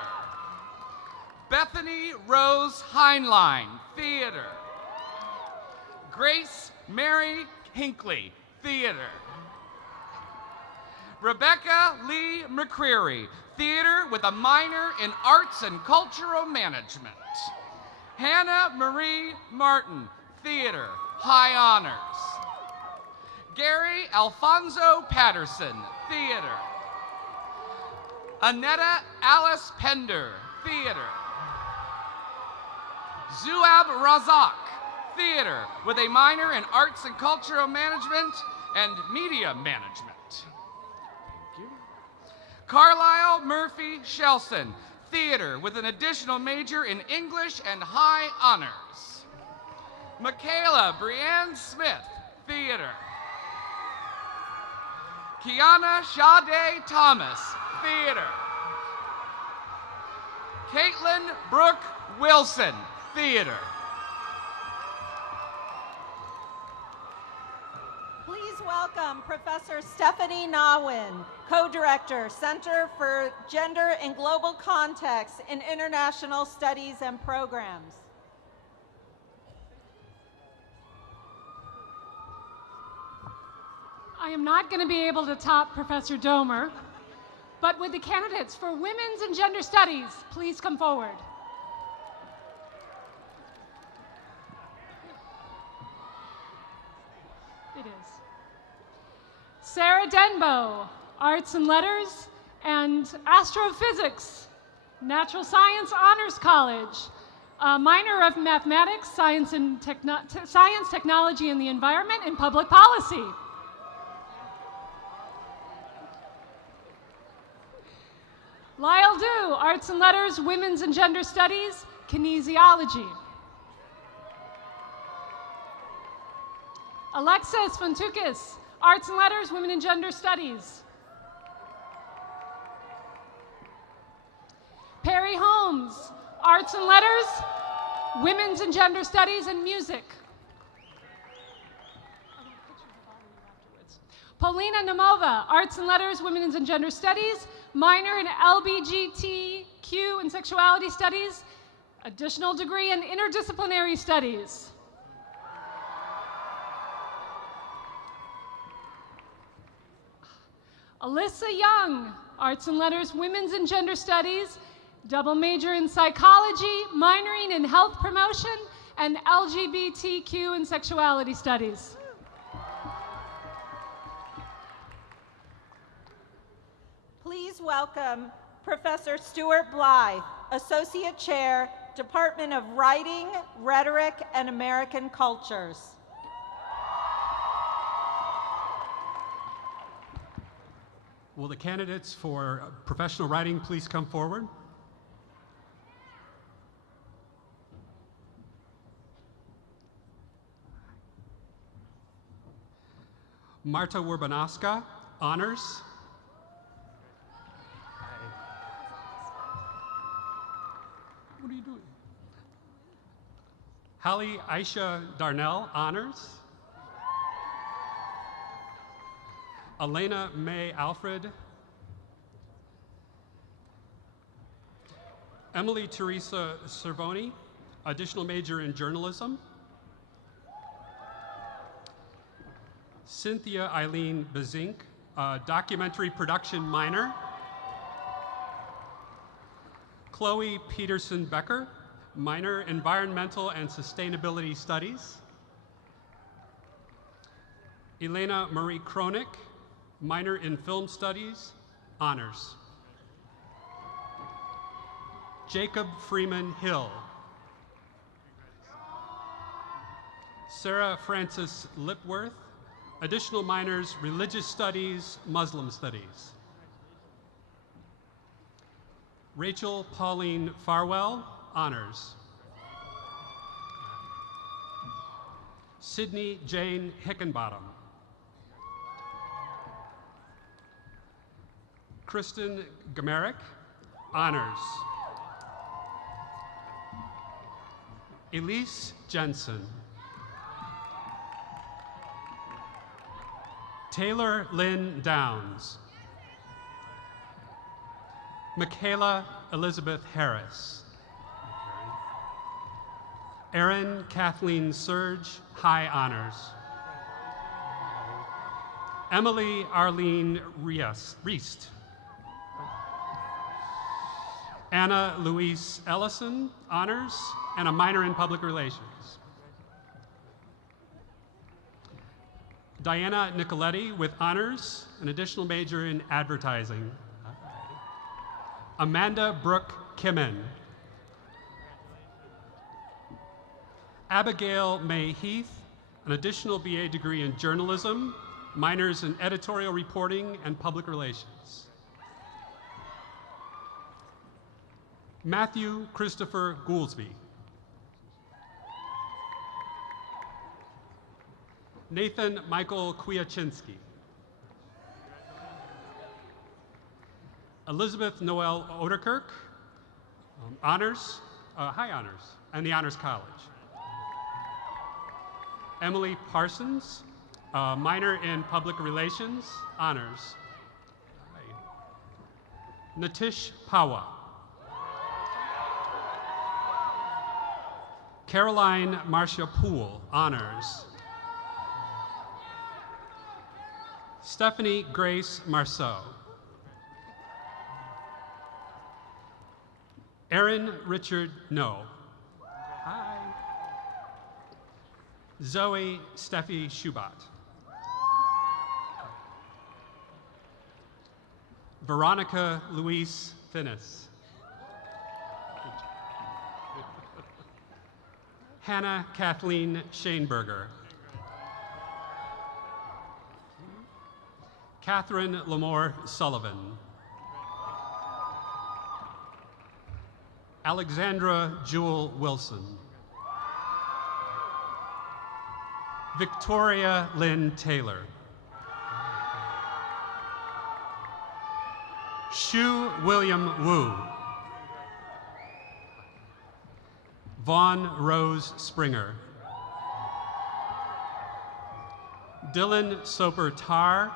Bethany Rose Heinlein, Theater. Grace Mary Hinckley, Theater. Rebecca Lee McCreary, Theater with a minor in Arts and Cultural Management. Hannah Marie Martin, Theater, High Honors. Gary Alfonso Patterson, Theater. Annetta Alice Pender, Theater. Zuab Razak, Theater, with a minor in Arts and Cultural Management and Media Management. Thank you. Carlisle Murphy Shelson, Theater, with an additional major in English and High Honors. Michaela Brianne Smith, Theater. Kiana Sade Thomas, Theater. Caitlin Brooke Wilson, Theater. Please welcome Professor Stephanie Nawin, Co-Director, Center for Gender and Global Context in International Studies and Programs. I am not going to be able to top Professor Domer, but would the candidates for Women's and Gender Studies please come forward? It is. Sarah Denbo, Arts and Letters and Astrophysics, Natural Science Honors College, a minor of Mathematics, Science, Technology and the Environment, and Public Policy. Lyle Dew, Arts and Letters, Women's and Gender Studies, Kinesiology. Alexis Fontukis, Arts and Letters, Women and Gender Studies. Perry Holmes, Arts and Letters, Women's and Gender Studies, and Music. Paulina Namova, Arts and Letters, Women's and Gender Studies, minor in LBGTQ and Sexuality Studies, additional degree in Interdisciplinary Studies. Alyssa Young, Arts and Letters, Women's and Gender Studies, double major in Psychology, minoring in Health Promotion, and LGBTQ and Sexuality Studies. Please welcome Professor Stuart Blythe, Associate Chair, Department of Writing, Rhetoric, and American Cultures. Will the candidates for professional writing please come forward? Marta Werbanoska, honors. What are you doing? Hallie Aisha Darnell, honors. Elena May Alfred. Emily Teresa Cervoni, additional major in journalism. Cynthia Eileen Bazink, documentary production minor. Chloe Peterson Becker, minor environmental and sustainability studies. Elena Marie Kronik, minor in film studies, honors. Jacob Freeman Hill. Sarah Frances Lipworth, additional minors, religious studies, Muslim studies. Rachel Pauline Farwell, honors. Sydney Jane Hickenbottom. Kristen Gamerick, honors. Elise Jensen. Taylor Lynn Downs. Michaela Elizabeth Harris. Erin Kathleen Surge, high honors. Emily Arlene Reist. Anna Louise Ellison, honors, and a minor in public relations. Diana Nicoletti with honors, an additional major in advertising. Amanda Brooke Kimmen. Abigail May Heath, an additional BA degree in journalism, minors in editorial reporting and public relations. Matthew Christopher Goulsby. Nathan Michael Kwiaczynski. Elizabeth Noel Oderkirk, honors, high honors, and the Honors College. Emily Parsons, minor in public relations, honors. Natish Pawa. Caroline Marcia Poole, honors. Stephanie Grace Marceau. Aaron Richard No. Hi. Zoe Steffi Schubat. Veronica Louise Finnis. Hannah Kathleen Shaneberger. Catherine Lamore Sullivan. Alexandra Jewel Wilson. Victoria Lynn Taylor. Shu William Wu. Vaughn Rose Springer. Dylan Soper Tar,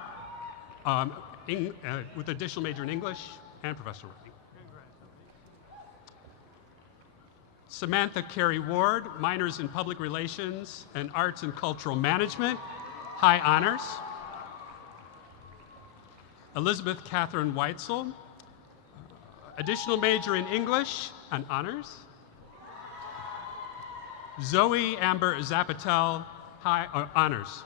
with additional major in English and professional writing. Samantha Carey Ward, minors in public relations and arts and cultural management, high honors. Elizabeth Catherine Weitzel, additional major in English and honors. Zoe Amber Zapatel, high honors.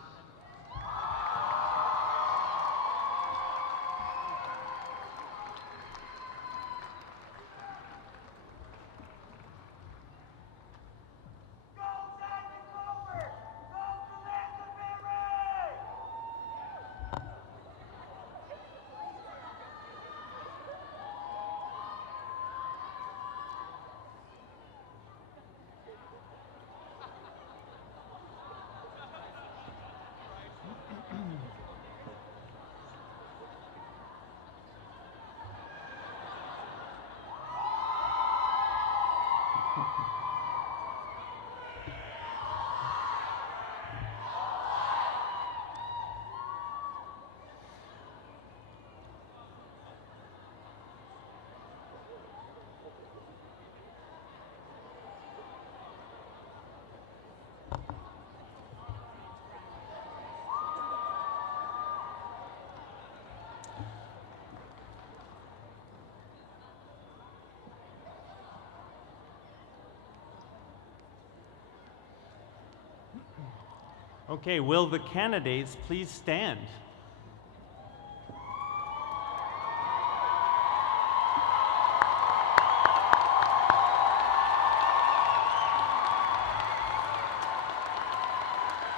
Okay, will the candidates please stand?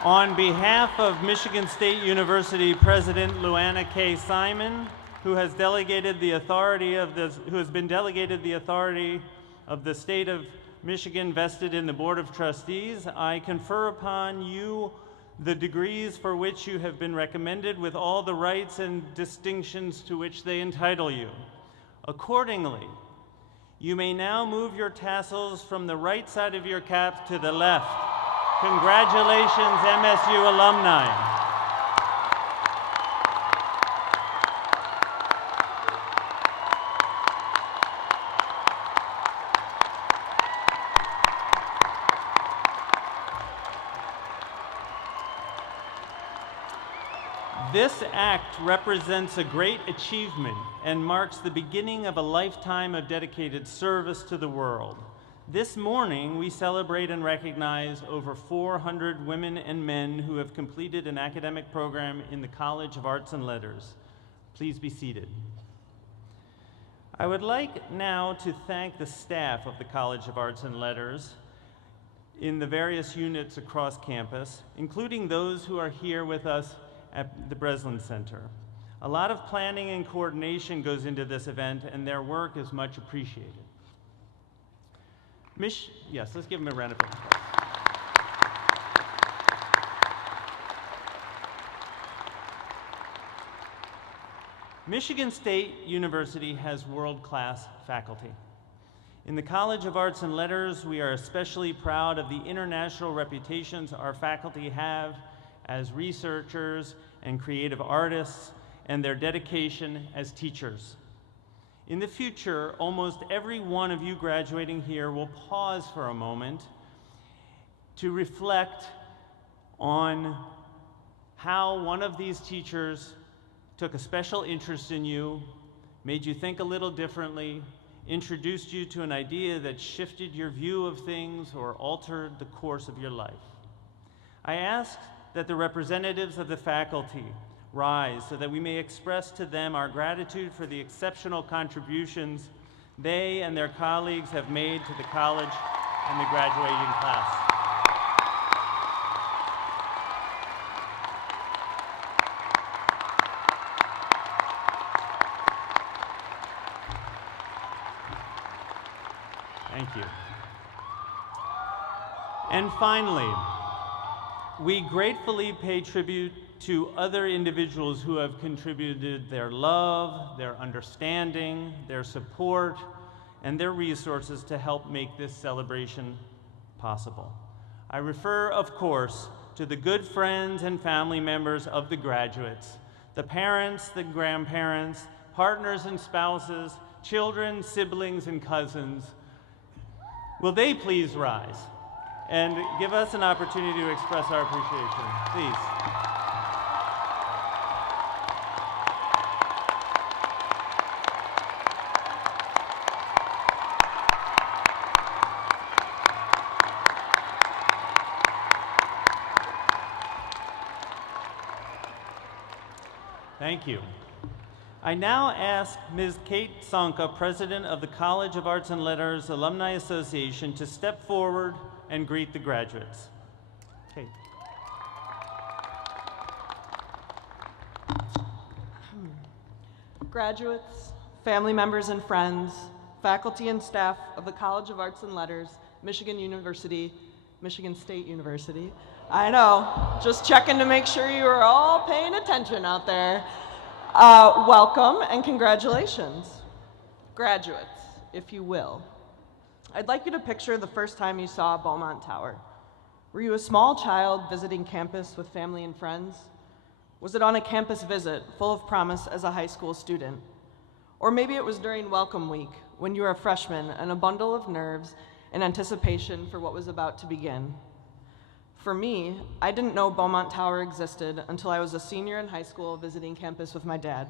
On behalf of Michigan State University President Luana K. Simon, who has been delegated the authority of the state of Michigan vested in the Board of Trustees, I confer upon you the degrees for which you have been recommended with all the rights and distinctions to which they entitle you. Accordingly, you may now move your tassels from the right side of your caps to the left. Congratulations, MSU alumni. This act represents a great achievement and marks the beginning of a lifetime of dedicated service to the world. This morning, we celebrate and recognize over 400 women and men who have completed an academic program in the College of Arts and Letters. Please be seated. I would like now to thank the staff of the College of Arts and Letters in the various units across campus, including those who are here with us at the Breslin Center. A lot of planning and coordination goes into this event, and their work is much appreciated. Yes, let's give them a round of applause. Michigan State University has world-class faculty. In the College of Arts and Letters, we are especially proud of the international reputations our faculty have as researchers and creative artists, and their dedication as teachers. In the future, almost every one of you graduating here will pause for a moment to reflect on how one of these teachers took a special interest in you, made you think a little differently, introduced you to an idea that shifted your view of things or altered the course of your life. I ask that the representatives of the faculty rise so that we may express to them our gratitude for the exceptional contributions they and their colleagues have made to the college and the graduating class. Thank you. And finally, we gratefully pay tribute to other individuals who have contributed their love, their understanding, their support, and their resources to help make this celebration possible. I refer, of course, to the good friends and family members of the graduates, the parents, the grandparents, partners and spouses, children, siblings, and cousins. Will they please rise and give us an opportunity to express our appreciation, please. Thank you. I now ask Ms. Kate Sonka, President of the College of Arts and Letters Alumni Association, to step forward and greet the graduates. Kate. Graduates, family members and friends, faculty and staff of the College of Arts and Letters, Michigan University, Michigan State University. I know, just checking to make sure you are all paying attention out there. Welcome and congratulations. Graduates, if you will. I'd like you to picture the first time you saw Beaumont Tower. Were you a small child visiting campus with family and friends? Was it on a campus visit full of promise as a high school student? Or maybe it was during Welcome Week when you were a freshman and a bundle of nerves in anticipation for what was about to begin. For me, I didn't know Beaumont Tower existed until I was a senior in high school visiting campus with my dad.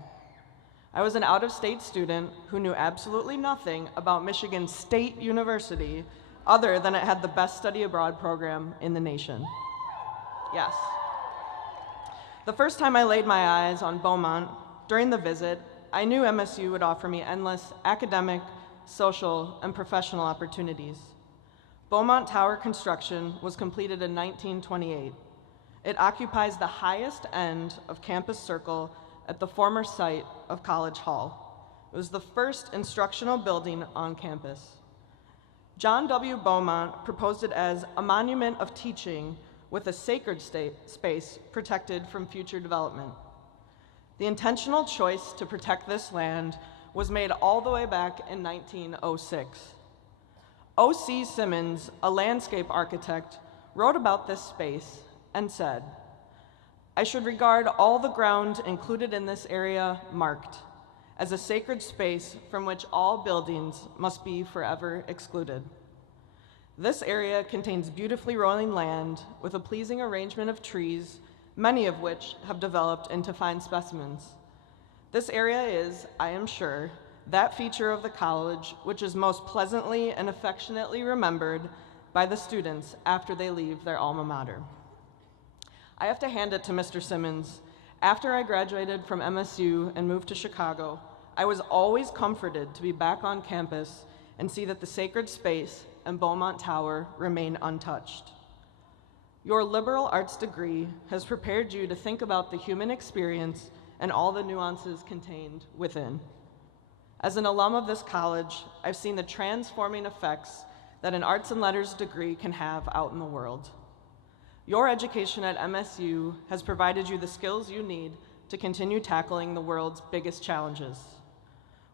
I was an out-of-state student who knew absolutely nothing about Michigan State University other than it had the best study abroad program in the nation. Yes. The first time I laid my eyes on Beaumont during the visit, I knew MSU would offer me endless academic, social, and professional opportunities. Beaumont Tower construction was completed in 1928. It occupies the highest end of Campus Circle at the former site of College Hall. It was the first instructional building on campus. John W. Beaumont proposed it as a monument of teaching with a sacred space protected from future development. The intentional choice to protect this land was made all the way back in 1906. O.C. Simmons, a landscape architect, wrote about this space and said, "I should regard all the ground included in this area marked as a sacred space from which all buildings must be forever excluded. This area contains beautifully rolling land with a pleasing arrangement of trees, many of which have developed into fine specimens. This area is, I am sure, that feature of the college which is most pleasantly and affectionately remembered by the students after they leave their alma mater." I have to hand it to Mr. Simmons. After I graduated from MSU and moved to Chicago, I was always comforted to be back on campus and see that the sacred space and Beaumont Tower remain untouched. Your liberal arts degree has prepared you to think about the human experience and all the nuances contained within. As an alum of this college, I've seen the transforming effects that an arts and letters degree can have out in the world. Your education at MSU has provided you the skills you need to continue tackling the world's biggest challenges.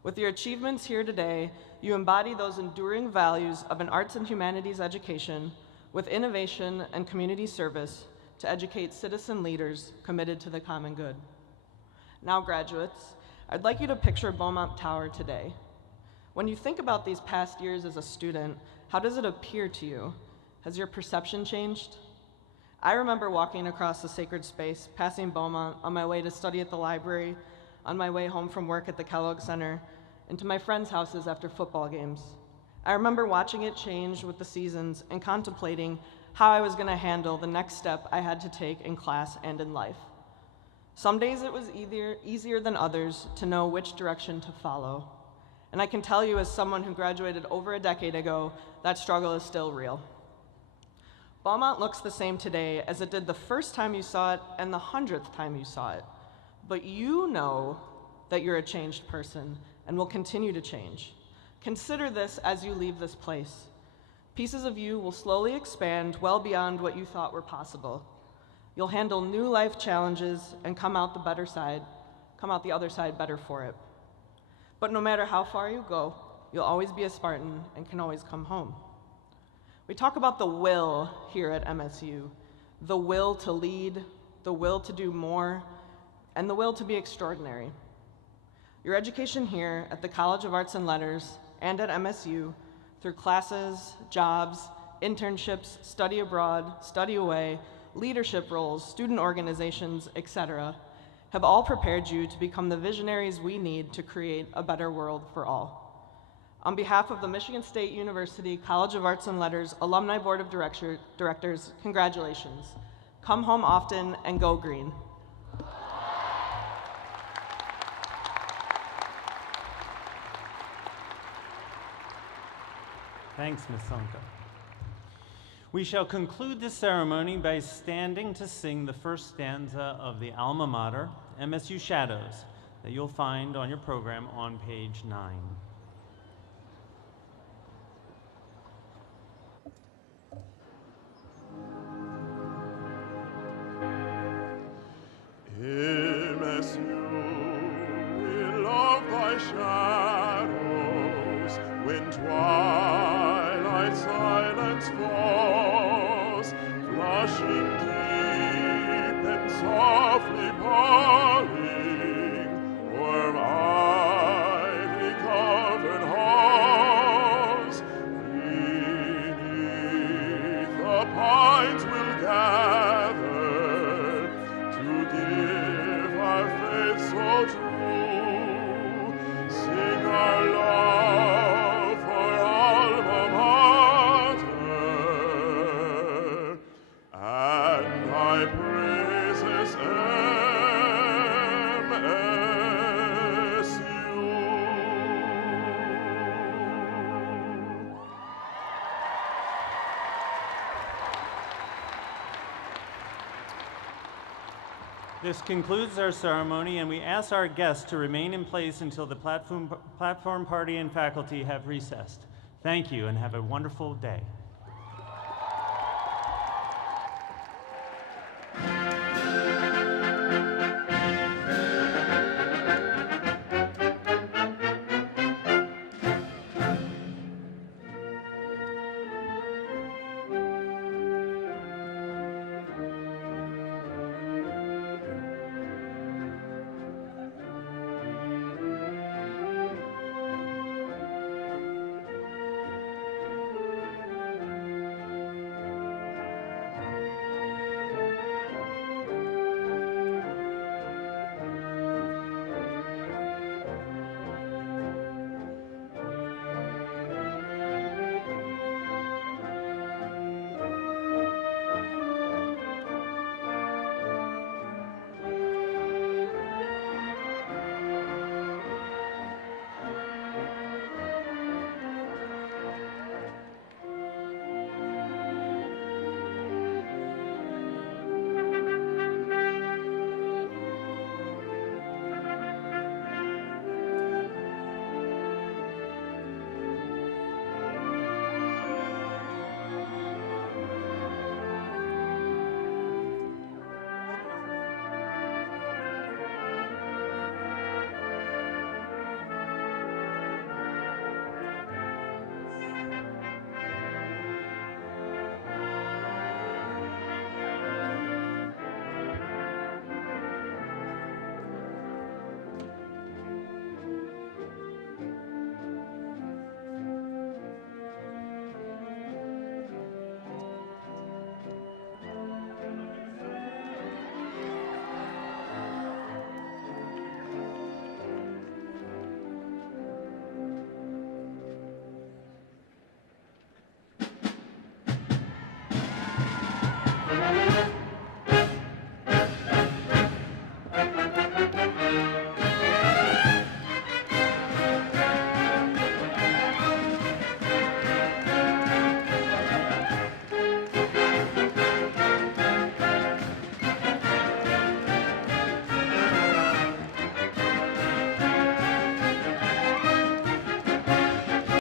With your achievements here today, you embody those enduring values of an arts and humanities education with innovation and community service to educate citizen leaders committed to the common good. Now, graduates, I'd like you to picture Beaumont Tower today. When you think about these past years as a student, how does it appear to you? Has your perception changed? I remember walking across the sacred space, passing Beaumont on my way to study at the library, on my way home from work at the Kellogg Center, and to my friends' houses after football games. I remember watching it change with the seasons and contemplating how I was going to handle the next step I had to take in class and in life. Some days it was easier than others to know which direction to follow. And I can tell you, as someone who graduated over a decade ago, that struggle is still real. Beaumont looks the same today as it did the first time you saw it and the 100th time you saw it. But you know that you're a changed person and will continue to change. Consider this as you leave this place. Pieces of you will slowly expand well beyond what you thought were possible. You'll handle new life challenges and come out the other side better for it. But no matter how far you go, you'll always be a Spartan and can always come home. We talk about the will here at MSU, the will to lead, the will to do more, and the will to be extraordinary. Your education here at the College of Arts and Letters and at MSU, through classes, jobs, internships, study abroad, study away, leadership roles, student organizations, etc., have all prepared you to become the visionaries we need to create a better world for all. On behalf of the Michigan State University College of Arts and Letters Alumni Board of Directors, congratulations. Come home often and go green. Thanks, Ms. Sonka. We shall conclude this ceremony by standing to sing the first stanza of the alma mater, MSU Shadows, that you'll find on your program on page 9. MSU, we love thy shadows when twilight silence falls, flushing deep and softly falling o'er ivy-covered halls. Beneath the pines we'll gather to give our faith so true, sing our love for alma mater, and thy praises MSU. This concludes our ceremony, and we ask our guests to remain in place until the platform party and faculty have recessed. Thank you, and have a wonderful day.